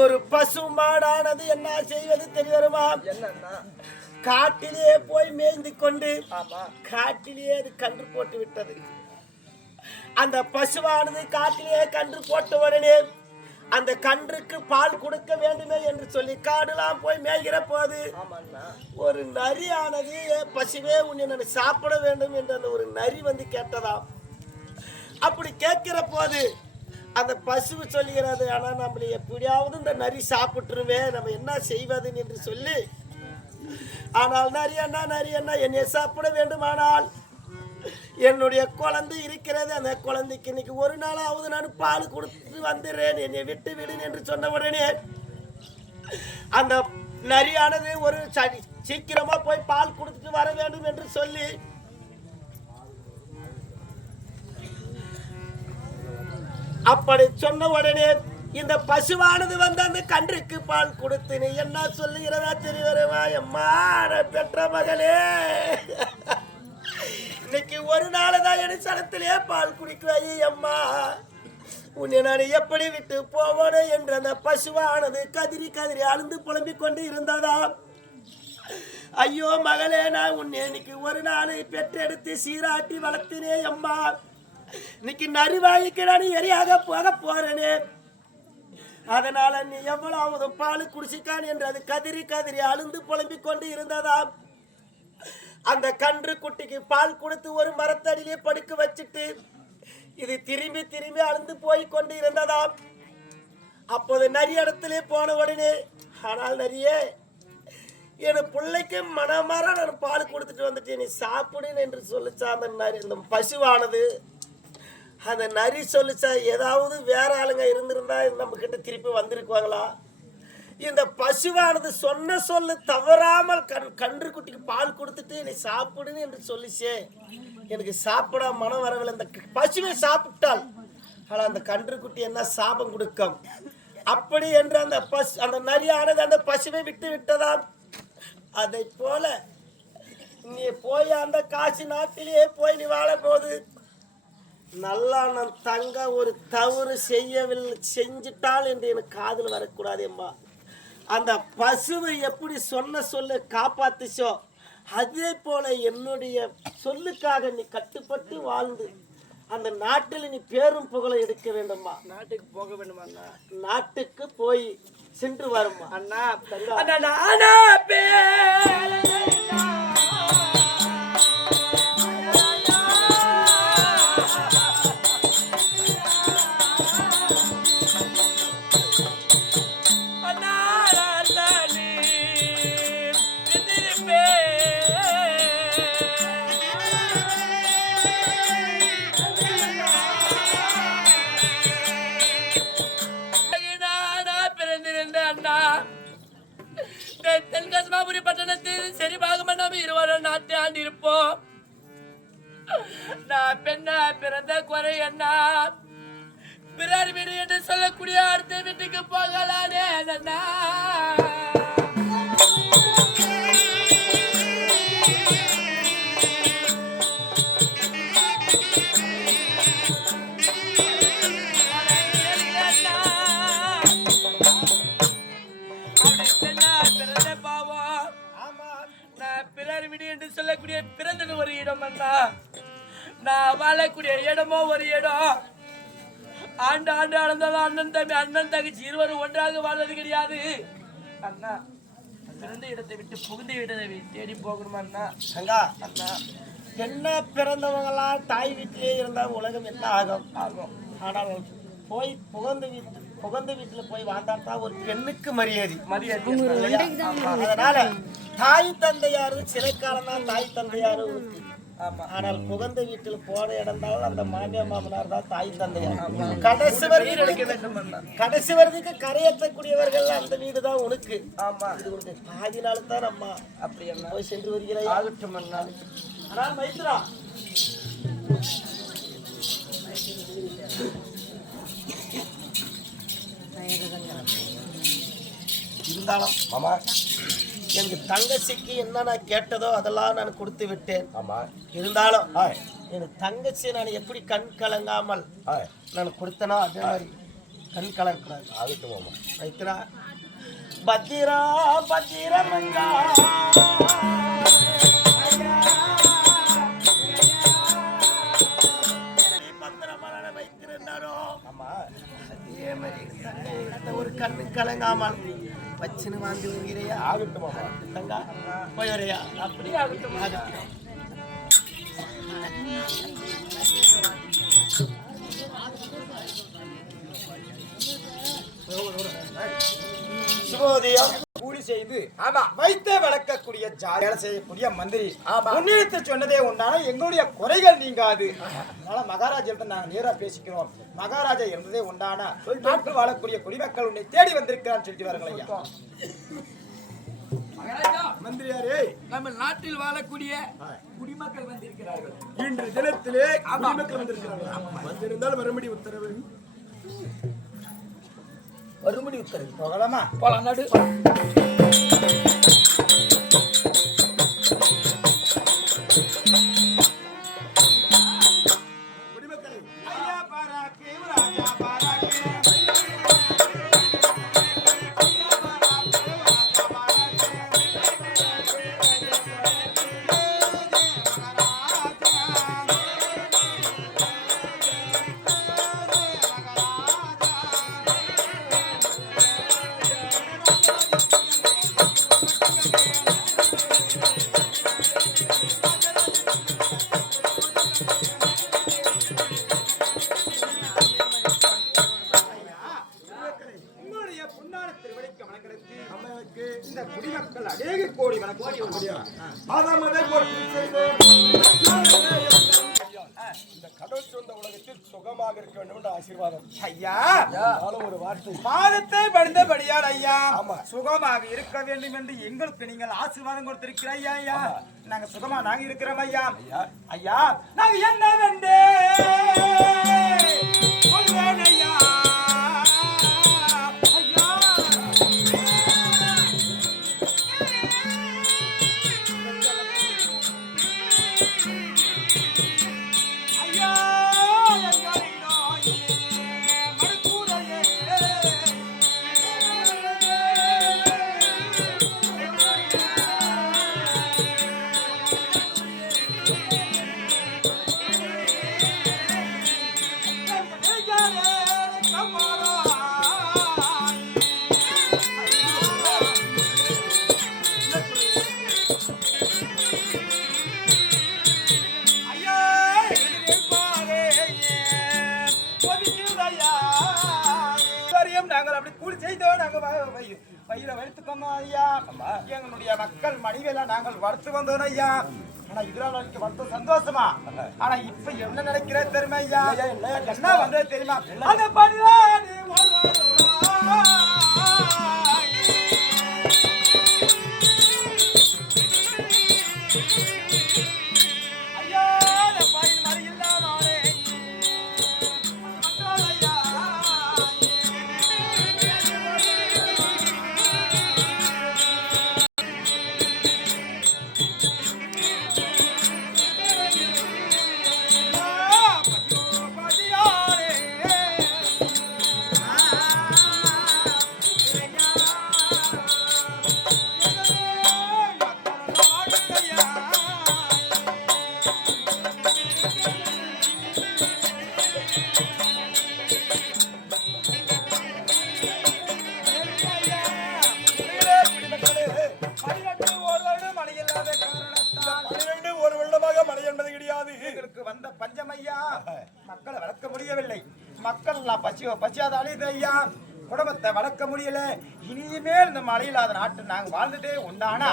ஒரு பசு மாடானது என்ன செய்வது தெரியுமா? காட்டிலே போய் மேய்ந்து கொண்டு காட்டிலே அது கன்று போட்டு விட்டது. அந்த பசுவானது காட்டிலே கன்று போட்ட உடனே அந்த கன்றுக்கு பால் கொடுக்க வேண்டுமே என்று சொல்லி காடெல்லாம் போய் மேய்கிற போது ஒரு நரியானது பசுவே உன்னை சாப்பிட வேண்டும் என்று அந்த ஒரு நரி வந்து கேட்டதாம். அப்படி கேட்கிற போது அந்த பசு சொல்லுகிறது, ஆனா நம்மள எப்படியாவது இந்த நரி சாப்பிட்டுருவே, நம்ம என்ன செய்வது என்று சொல்லி, ஆனால் நரி அண்ணா என்னை சாப்பிட வேண்டுமானால் என்னுடைய குழந்தை இருக்கிறது, அந்த குழந்தைக்கு இன்னைக்கு ஒரு நாளாவது நான் பால் கொடுத்து வந்துடுறேன், என்னை விட்டு விடுன்னு என்று சொன்ன உடனே அந்த நரியானது ஒரு சீக்கிரமா போய் பால் கொடுத்துட்டு வர வேண்டும் என்று சொல்லி அப்படி சொன்ன உடனே இந்த பசுவானது வந்து அந்த கன்றுக்கு பால் கொடுத்து, நீ என்ன சொல்லுகிறதா தெரியுமா? அம்மா, பெற்ற மகளே, இன்னைக்கு ஒரு நாள்தான் என் சனத்திலே பால் குடிக்கிறாயே அம்மா, உன்னை நான் எப்படி விட்டு போவோனே என்று அந்த பசுவானது கதிரி கதிரி அழுந்து புலம்பிக் கொண்டு இருந்ததாம். ஐயோ மகளே, நான் உன்னை இன்னைக்கு ஒரு நாள் பெற்றெடுத்து சீராட்டி வளர்த்தினே அம்மா, இன்னைக்கு நரிவாய்க்கு நான் எரியாக போக போறேனே, அதனால நீ எவ்வளவு பால் குடிச்சிக்கான் என்று அது கதிரி கதிரி அழுந்து புலம்பிக் கொண்டு இருந்ததாம். அந்த கன்று குட்டிக்கு பால் கொடுத்து ஒரு மரத்தடியிலே படுக்க வச்சுட்டு இது திரும்பி திரும்பி அழுந்து போய் கொண்டு இருந்ததாம். அப்போது நரி இடத்திலே போன உடனே, ஆனால் நரியே, என் பிள்ளைக்கு மனமாற நான் பால் கொடுத்துட்டு வந்துட்டேன், நீ சாப்பிடுன்னு என்று சொல்லிச்சா அந்த நரி. இந்த பசுவானது அந்த நரி சொல்லிச்சா, ஏதாவது வேற ஆளுங்க இருந்திருந்தா நம்ம கிட்ட திருப்பி வந்திருக்குவாங்களா? இந்த பசுவானது சொன்ன சொல்லு தவறாமல் கன்று குட்டிக்கு பால் கொடுத்துட்டு நீ சாப்பிடுன்னு என்று சொல்லிச்சே, எனக்கு சாப்பிட மனம் வரவில்லை. இந்த பசுவை சாப்பிட்டால் ஆனால் அந்த கன்று குட்டி என்ன சாபம் கொடுக்கும்? அப்படி என்று அந்த நரியானது அந்த பசுவை விட்டு விட்டதாம். அதை போல நீ போய் அந்த காசி நாட்டிலேயே போய் நீ வாழ போது நல்லா நான் தங்க ஒரு தவறு செஞ்சிட்டால் என்று எனக்கு காதில் வரக்கூடாது அம்மா. அந்த பசுவை எப்படி சொன்ன சொல்ல காப்பாத்துச்சோ அதே போல என்னுடைய சொல்லுக்காக நீ கட்டுப்பட்டு வாழ்ந்து அந்த நாட்டில் நீ பேரும் புகழை எடுக்க வேண்டுமா? நாட்டுக்கு போக வேண்டுமா? நாட்டுக்கு போய் சென்று வருமா அண்ணா? சரி பாகமா நாம இருவரும் நாட்டு ஆண்டு இருப்போம். நான் பெண்ணா பிறந்த குறை என்ன பிறர் வீடு என்று சொல்லக்கூடிய அடுத்த வீட்டுக்கு போகலானே அண்ணா. சொல்லக்கூடிய பிறந்தது ஒரு இடம் அண்ணா. நான் வாழக்கூடிய இடமோ ஒரு இடம். ஆண்டு ஆண்டு அளந்தாலும் அண்ணன் தங்கச்சி இருவரும் ஒன்றாக வாழ்வது கிடையாது அண்ணா. பிறந்த இடத்தை விட்டு புகுந்த இடத்தை தேடி போகணுமா அண்ணா? அண்ணா என்ன பிறந்தவங்களாம் தாய் வீட்டிலே இருந்தால் உலகம் என்ன ஆகும் ஆகும். ஆனால் போய் புகந்த வீட்டுல போய் வாழ்ந்தால்தான் ஒரு பெண்ணுக்கு மரியாதை. அதனால தாய் தந்தையாரு சில காலம் தான் தாய் தந்தையாரு. ஆனால் புகந்த வீட்டுல போன இடம்தான் அந்த மாமியார் மாமனார் தான் தாய் தந்தையார். கடைசி வரைக்கும் கரையேற்றக்கூடியவர்கள் அந்த வீடு தான் உனக்கு. ஆமா, இது உனக்கு பாதினால தான் அம்மா அப்படி போய் சென்று வருகிறாய். ஆகட்டும் அண்ணா. ஆனால் மைத்ரா இருந்தாலும் மாமா எனக்கு தங்கச்சிக்கு என்ன நான் கேட்டதோ அதெல்லாம் நான் கொடுத்து விட்டேன். ஆமா, இருந்தாலும் எனக்கு தங்கச்சி நான் எப்படி கண் கலங்காமல் நான் கொடுத்தனோ அதே மாதிரி கண் கலங்கக்கூடாது. ஆகட்டும் மாமா. ரைத்தரா பத்திரா பத்திரமங்கா வைத்திருந்தாரோ ஆமா அதே மாதிரி ஒரு கண்ணு கலங்காமல் வச்சுன்னு வாங்கி வருகிறையா? ஆகட்டும் தங்கா போய் வரையா? அப்படி ஆகட்டும். சுபோதயம் கூலி செய்து வைத்த வளர்க்கக்கூடிய வேலை செய்யக்கூடிய மந்திரி முன்னிறுத்த சொன்னதே உண்டான எங்களுடைய குறைகள் நீங்காது. அதனால மகாராஜா நாங்கள் நேரா பேசிக்கிறோம். மகாராஜா இருந்ததே உண்டான நாட்டில் வாழக்கூடிய குடிமக்கள் உன்னை தேடி வந்திருக்கிறான்னு சொல்லிட்டு வாருங்கள் ஐயா. மந்திரியாரே, நம்ம நாட்டில் வாழக்கூடிய குடிமக்கள் வந்திருக்கிறார்கள். இன்று தினத்திலே குடிமக்கள் வந்திருக்கிறார்கள். வந்திருந்தால் மறுபடி உத்தரவு போகலாமா? போலாம் நாடு. இந்த குடிமக்கள் அநேக கோடி வணக்கம். இந்த கடல் சொந்த உலகத்தில் சுகமாக இருக்க வேண்டும் என்ற ஆசீர்வாதம். ஐயா ஒரு வார்த்தை பாதத்தை படுத்தபடியார் ஐயா சுகமாக இருக்க வேண்டும் என்று எங்களுக்கு நீங்கள் ஆசீர்வாதம் கொடுத்திருக்கிற ஐயா. ஐயா நாங்க சுகமா நாங்க இருக்கிறோம் ஐயா. ஐயா நாங்க என்ன வேண்டே ஐயா. பயிரை வளர்த்துக்கோங்க ஐயா. எங்களுடைய மக்கள் மனைவியெல்லாம் நாங்கள் வளர்த்து வந்தோம் ஐயா. ஆனா இதெல்லாம் வருத்தம் சந்தோஷமா. ஆனா இப்ப என்ன நினைக்கிறது தெரியுமா ஐயா? என்ன வந்தது தெரியுமா? அந்த பணியாடி ஐயா பாயின் மழை இல்லாமலே ஐயா வந்த பஞ்சமையா மக்களை வளர்க்க முடியவில்லை. மக்கள் பசியாத அழியுது ஐயா. குடும்பத்தை வளர்க்க முடியல. இனிமேல் இந்த மழை இல்லாத நாட்டு நாங்க வாழ்ந்துட்டே உண்டானா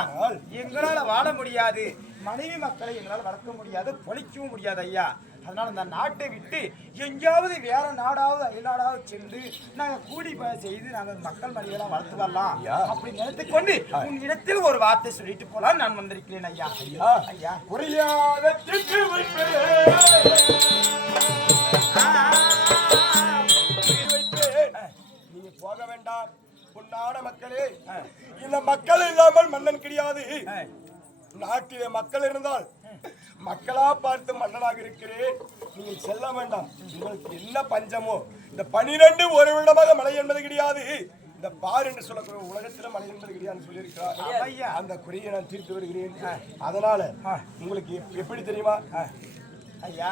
எங்களால வாழ முடியாது. மனைவி மக்களை எங்களால் வளர்க்க முடியாது, பொழிக்கவும் முடியாது ஐயா. அதனால இந்த நாட்டை விட்டு எங்கேயாவது வேற நாடாவது அயல்நாடாவது சென்று நாங்க கூடி செய்து நாங்க மக்கள் மனிதெல்லாம் வளர்த்து வரலாம் அப்படி நினைத்துக் கொண்டு உன்னிடத்தில் ஒரு வார்த்தை சொல்லிட்டு போலாம் நான் வந்திருக்கிறேன் ஐயா. ஐயா புரியாத நீங்க போக வேண்டாம். பொன்னான மக்களே, இந்த மக்கள் இல்லாமல் மன்னன் கிடையாது. நாட்டிலே மக்கள் இருந்தால் மக்களா பார்த்து மன்னனாக இருக்கிறேன். நீங்கள் செல்ல வேண்டாம். உங்களுக்கு என்ன பஞ்சமோ, இந்த 12 ஒரு வருடமாக மழை என்பது கிடையாது. இந்த பார் என்று சொல்லக்கூடிய உலகத்துல மழை என்பது கிடையாது சொல்லியிருக்கிறார். அந்த குறையை நான் தீர்த்து வருகிறேன். அதனால உங்களுக்கு எப்படி தெரியுமா ஐயா,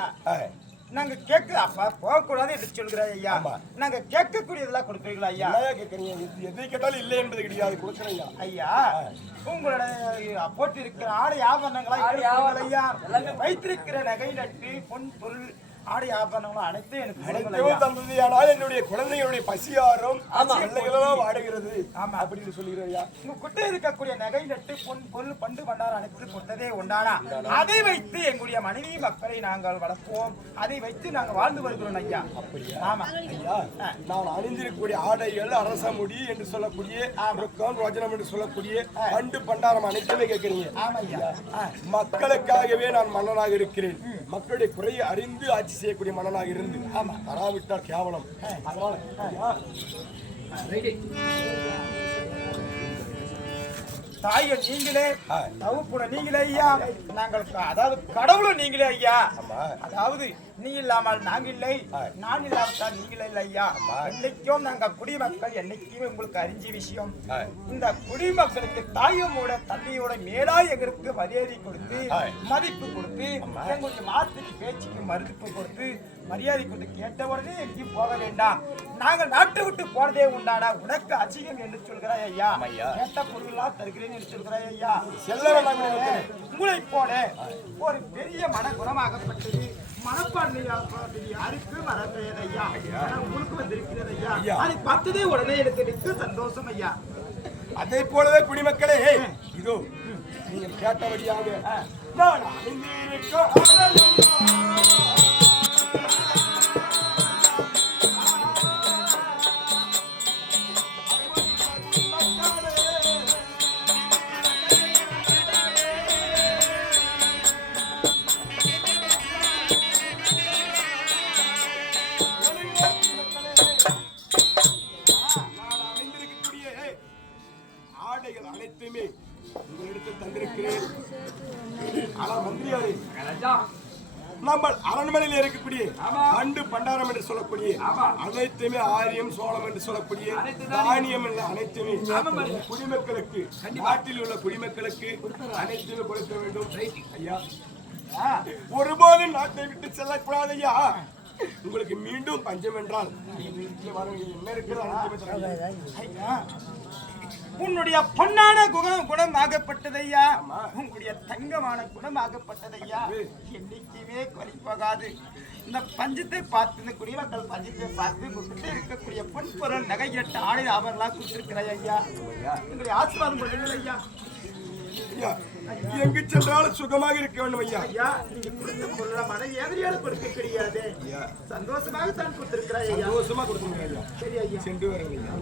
நாங்க கேட்க அப்ப போகக்கூடாது என்று சொல்கிறாய் ஐயா. நாங்க கேட்கக்கூடியதெல்லாம் கொடுக்குறீங்களா ஐயா? கேட்கறீங்க, எதை கேட்டாலும் இல்லை என்பது கிடையாது, கொடுக்குறேன் ஐயா. உங்களோட போட்டு இருக்கிற ஆடை ஆபரணங்களா ஐயா, வைத்திருக்கிற நகை நட்டு பொன் பொருள் ஆடை ஆபரணங்களும் அனைத்தும் எனக்கு தந்தது. ஆனால் என்னுடைய குழந்தைகளுடைய பசியாரும் பிள்ளைகளெல்லாம் வாடுகிறது அப்படின்னு சொல்லுகிறேன். உங்க கிட்ட இருக்கக்கூடிய நகை நட்டு பொன் பொருள் பண்டு பண்டாரம் அனைத்து கொடுத்ததே உண்டானா அதை வைத்து எங்களுடைய மனைவி மக்களை நாங்கள் வளர்ப்போம். அதை வைத்து நாங்கள் வாழ்ந்து வருகிறோம் ஐயா. அப்படியா? ஆமா ஐயா. நான் அணிந்திருக்கக்கூடிய ஆடைகள் அரச முடி என்று சொல்லக்கூடிய ரோஜனம் என்று சொல்லக்கூடிய பண்டு பண்டாரம் அனைத்துமே கேட்கிறீங்க. ஆமா ஐயா. மக்களுக்காகவே நான் மன்னனாக இருக்கிறேன். மக்களுடைய குறையை அறிந்து ஆட்சி செய்யக்கூடிய மன்னனாக இருந்து வராவிட்டால் கேவலம். தாயை நீங்களே, தகுப்புன நீங்களே ஐயா. நாங்கள் அதாவது கடவுளும் நீங்களே ஐயா. அதாவது நீ இல்லாமல் நாங்க இல்லை, நான் இல்லாவிட்டால் நீங்களே இல்லை ஐயா. என்னைக்கும் நாங்க குடிமக்கள் என்னைக்குமே உங்களுக்கு அறிஞ்ச விஷயம். இந்த குடிமக்களுக்கு தாயோட தந்தையோட மேலாய் எங்களுக்கு மரியாதை கொடுத்து மதிப்பு கொடுத்து எங்களுடைய வார்த்தைக்கு பேச்சுக்கு மதிப்பு கொடுத்து மரியாதை கொடுத்து கேட்ட உடனே எங்கேயும் போக வேண்டாம். நாங்கள் நாட்டை விட்டு போறதே உண்டானா உனக்கு அசிங்கம் என்று சொல்கிறாய் ஐயா. கேட்ட பொருளெல்லாம் தருகிறேன் என்று சொல்கிறாய் ஐயா. உங்களை போல ஒரு பெரிய மனகுணமாகப்பட்டது மனப்பான்மையாகப்பட்டது யாருக்கு வரப்பெயர் ஐயா. உங்களுக்கு வந்திருக்கிறது ஐயா. அதை பார்த்ததே உடனே எனக்கு மிக்க சந்தோஷம் ஐயா. அதே போலவே குடிமக்களே, இதோ நீங்கள் கேட்டபடியாக நான் ஆடைகள் அனைத்துமே உங்களிடத்தில் தந்திருக்கிறேன். ஆனால் மந்திரியாரே, நம்ம அரண்மனையில் இருக்கக்கூடிய பண்டு பண்டாரம் என்று சொல்லக்கூடிய அனைத்துமே ஆரியம் சோளம் என்று சொல்லக்கூடிய தானியம் என்ற அனைத்துமே குடிமக்களுக்கு, நாட்டில் உள்ள குடிமக்களுக்கு அனைத்துமே கொடுக்க வேண்டும் ஐயா. ஒருபோதும் நாட்டை விட்டு செல்லக்கூடாது ஐயா. உங்களுக்கு மீண்டும் பஞ்சம் என்றால் என்ன இருக்கிறது ஐயா. உன்னுடைய பொன்னான குணமாகப்பட்டதையா, உங்களுடைய தங்கமான குணமாகப்பட்டதையா என்னைக்குமே குறைப்பாகாது. இந்த பஞ்சத்தை பார்த்து, இந்த குடிமக்கள் பஞ்சத்தை பார்த்து உங்ககிட்ட இருக்கக்கூடிய பொன் பொருள் நகை எட்டு ஆடை ஆபரணம் கொடுத்திருக்கிறாய் ஐயா. உங்களுடைய ஆசீர்வாதம் பண்ணுங்கள் ஐயா. எங்கு சென்றாலும் சுகமாக இருக்க வேண்டும் ஐயா. ஐயா, நீங்க கொடுத்த பொருளை மன எதிரியால கொடுக்க கிடையாது, சந்தோஷமாக தான் கொடுத்திருக்கிறாய் ஐயா. சந்தோஷமா கொடுத்துருங்க ஐயா. சரி ஐயா, சென்று வரேன் ஐயா.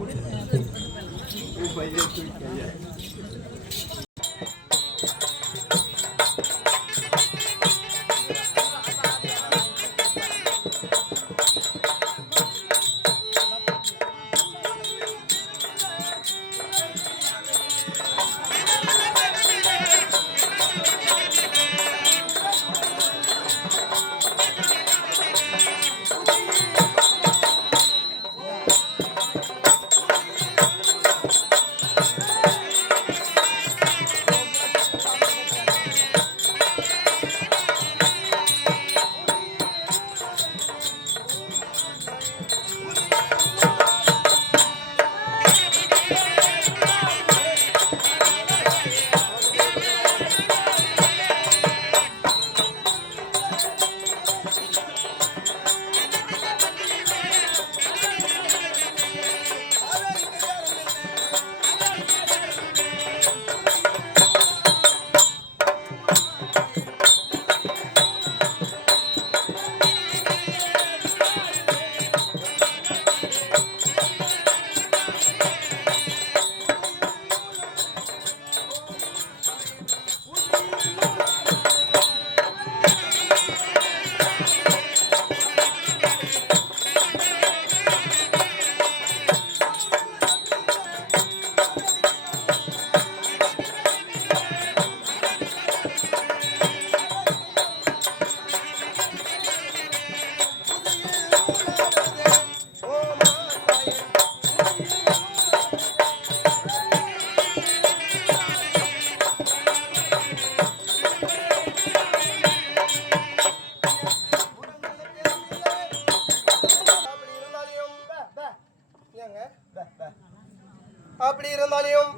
அப்படி இருந்தாலும்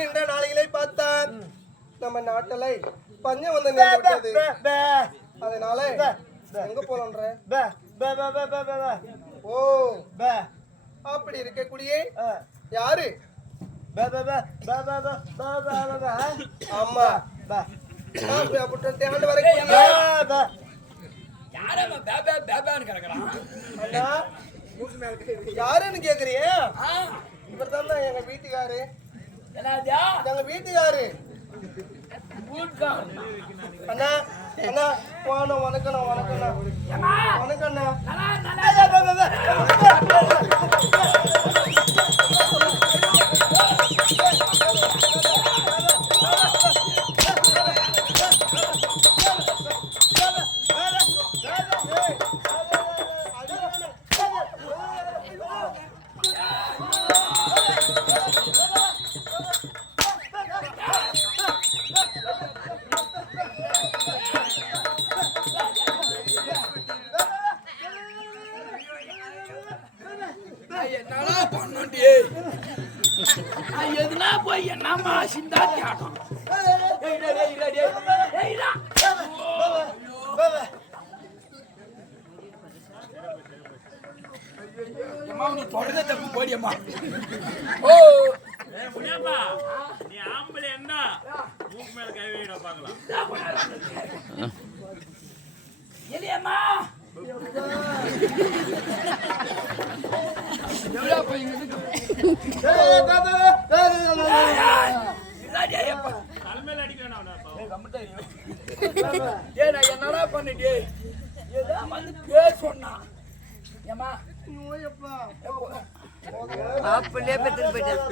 இந்த நாளைகளை பார்த்தால் நம்ம நாட்டில் பஞ்சம் வந்து நேர்ந்துவிட்டது. அதனால எங்க போலன்ற ஓ அப்படி இருக்கக்கூடிய யாரு ஆமா ஆண்டு வரைக்கும் யாருன்னு கேக்குறிய இவர் தான் எங்க வீட்டுக்காரு. எங்க வீட்டுக்காரு அண்ணா அண்ணா போன வணக்கண்ணா வணக்கண்ணா வணக்கண்ணா. எதுனா போய் என்னமா சிந்தா கேட்டோம். நீ தொடர்ந்து தப்பு போடியம்மா. ஓ நீ ஆம்பளை என்ன மூக்கு மேல கை வைடா பாக்கலாம். எலியம்மா தலைமையில அடிக்கணும். என்னடா பண்ணிட்டு வந்து பேர் சொன்னான். ஏமா அப்படியே பெற்று போயிட்டேன்.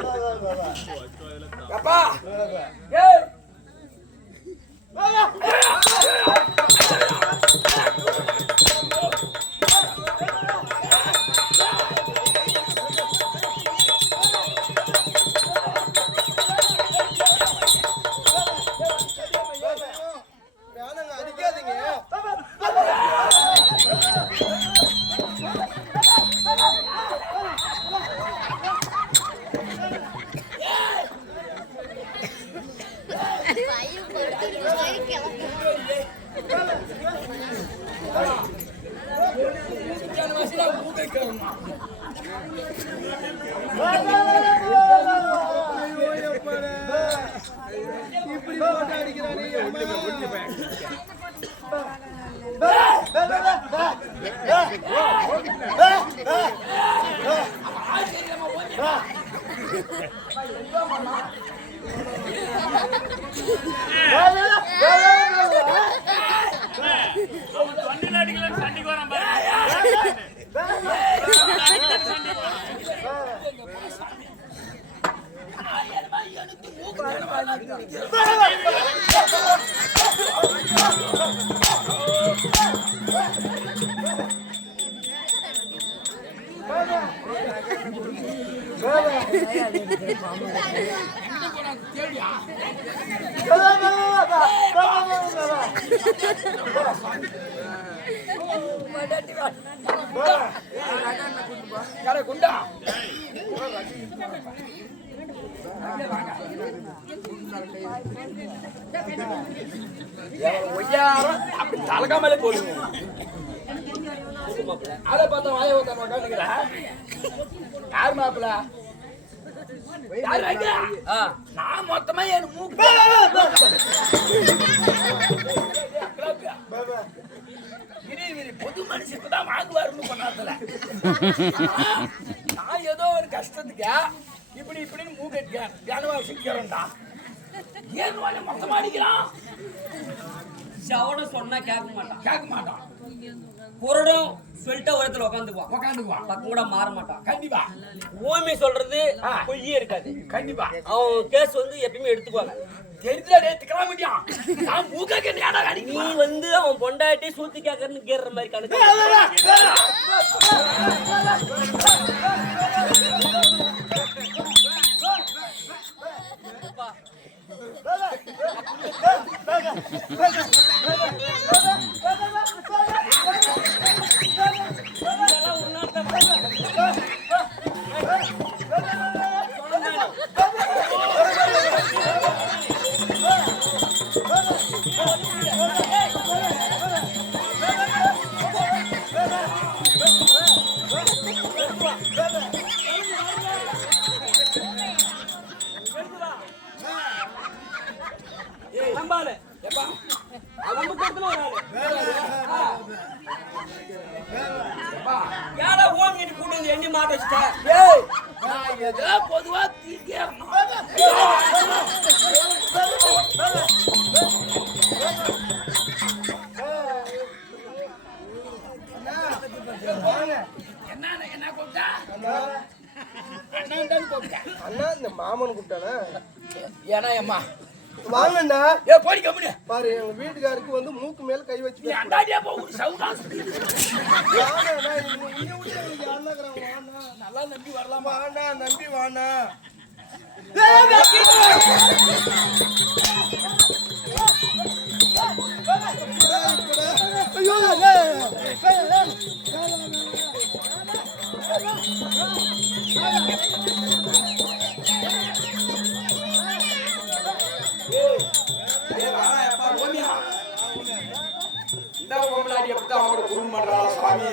தலைக்காமலே போடுங்க. அதை பார்த்தா வாய யார் மாப்பிள்ள யாரு வைக்கிறா? ஆ. நான் மொத்தமா என் மூக்கு பொது மனுஷனுக்கு தான் வாங்குவாருன்னு பண்ணாதல. நான் ஏதோ ஒரு கஷ்டத்துக்கு இப்படின்னு மூக்கடிக்க தியானவா சிக்கிறேன்டா. ஏன் மொத்தமா அடிக்கிறான்? சவட சொன்னா கேட்க கேட்க மாட்டான். புரடும் சொல்லிட்டு ஒரு இடத்துல உட்காந்துக்குவான். பக்கம் கூட மாற மாட்டான். கண்டிப்பா ஓமி சொல்றது பொய்யே இருக்காது. கண்டிப்பா அவன் கேஸ் வந்து எப்பயுமே எடுத்துக்குவாங்க. தெரிஞ்சா எடுத்துக்கல முடியும். நான் மூக்க நேடா நீ அடிக்கிறேன். வந்து அவன் பொண்டாட்டி சூத்தி கேட்கறன்னு கேட்கற மாதிரி கணக்கு. யாரா ஓம் கிட்ட கூட்டு வந்து எண்ணி மாட்ட வச்சுட்ட? ஏய் நான் ஏதோ பொதுவா தீக்கேறணும். என்ன கூப்பிட்டா? அண்ணன் கூப்பிட்டா. அண்ணா இந்த மாமன் கூப்பிட்டானே. ஏன்னா அம்மா வாங்கண்ணா. ஏ போடி கம்முனு. பாரு எங்க வீட்டுக்காருக்கு வந்து மூக்கு மேல கை வச்சு நீ அண்டாடியா போ ஒரு சவுடா. நல்லா நம்பி வரலாமா? வாண்ணா நம்பி வாண்ணா. இந்த பொம்பளாடி எப்படிதான் அவங்களோட குடும்பம் பண்றாங்க சாமி.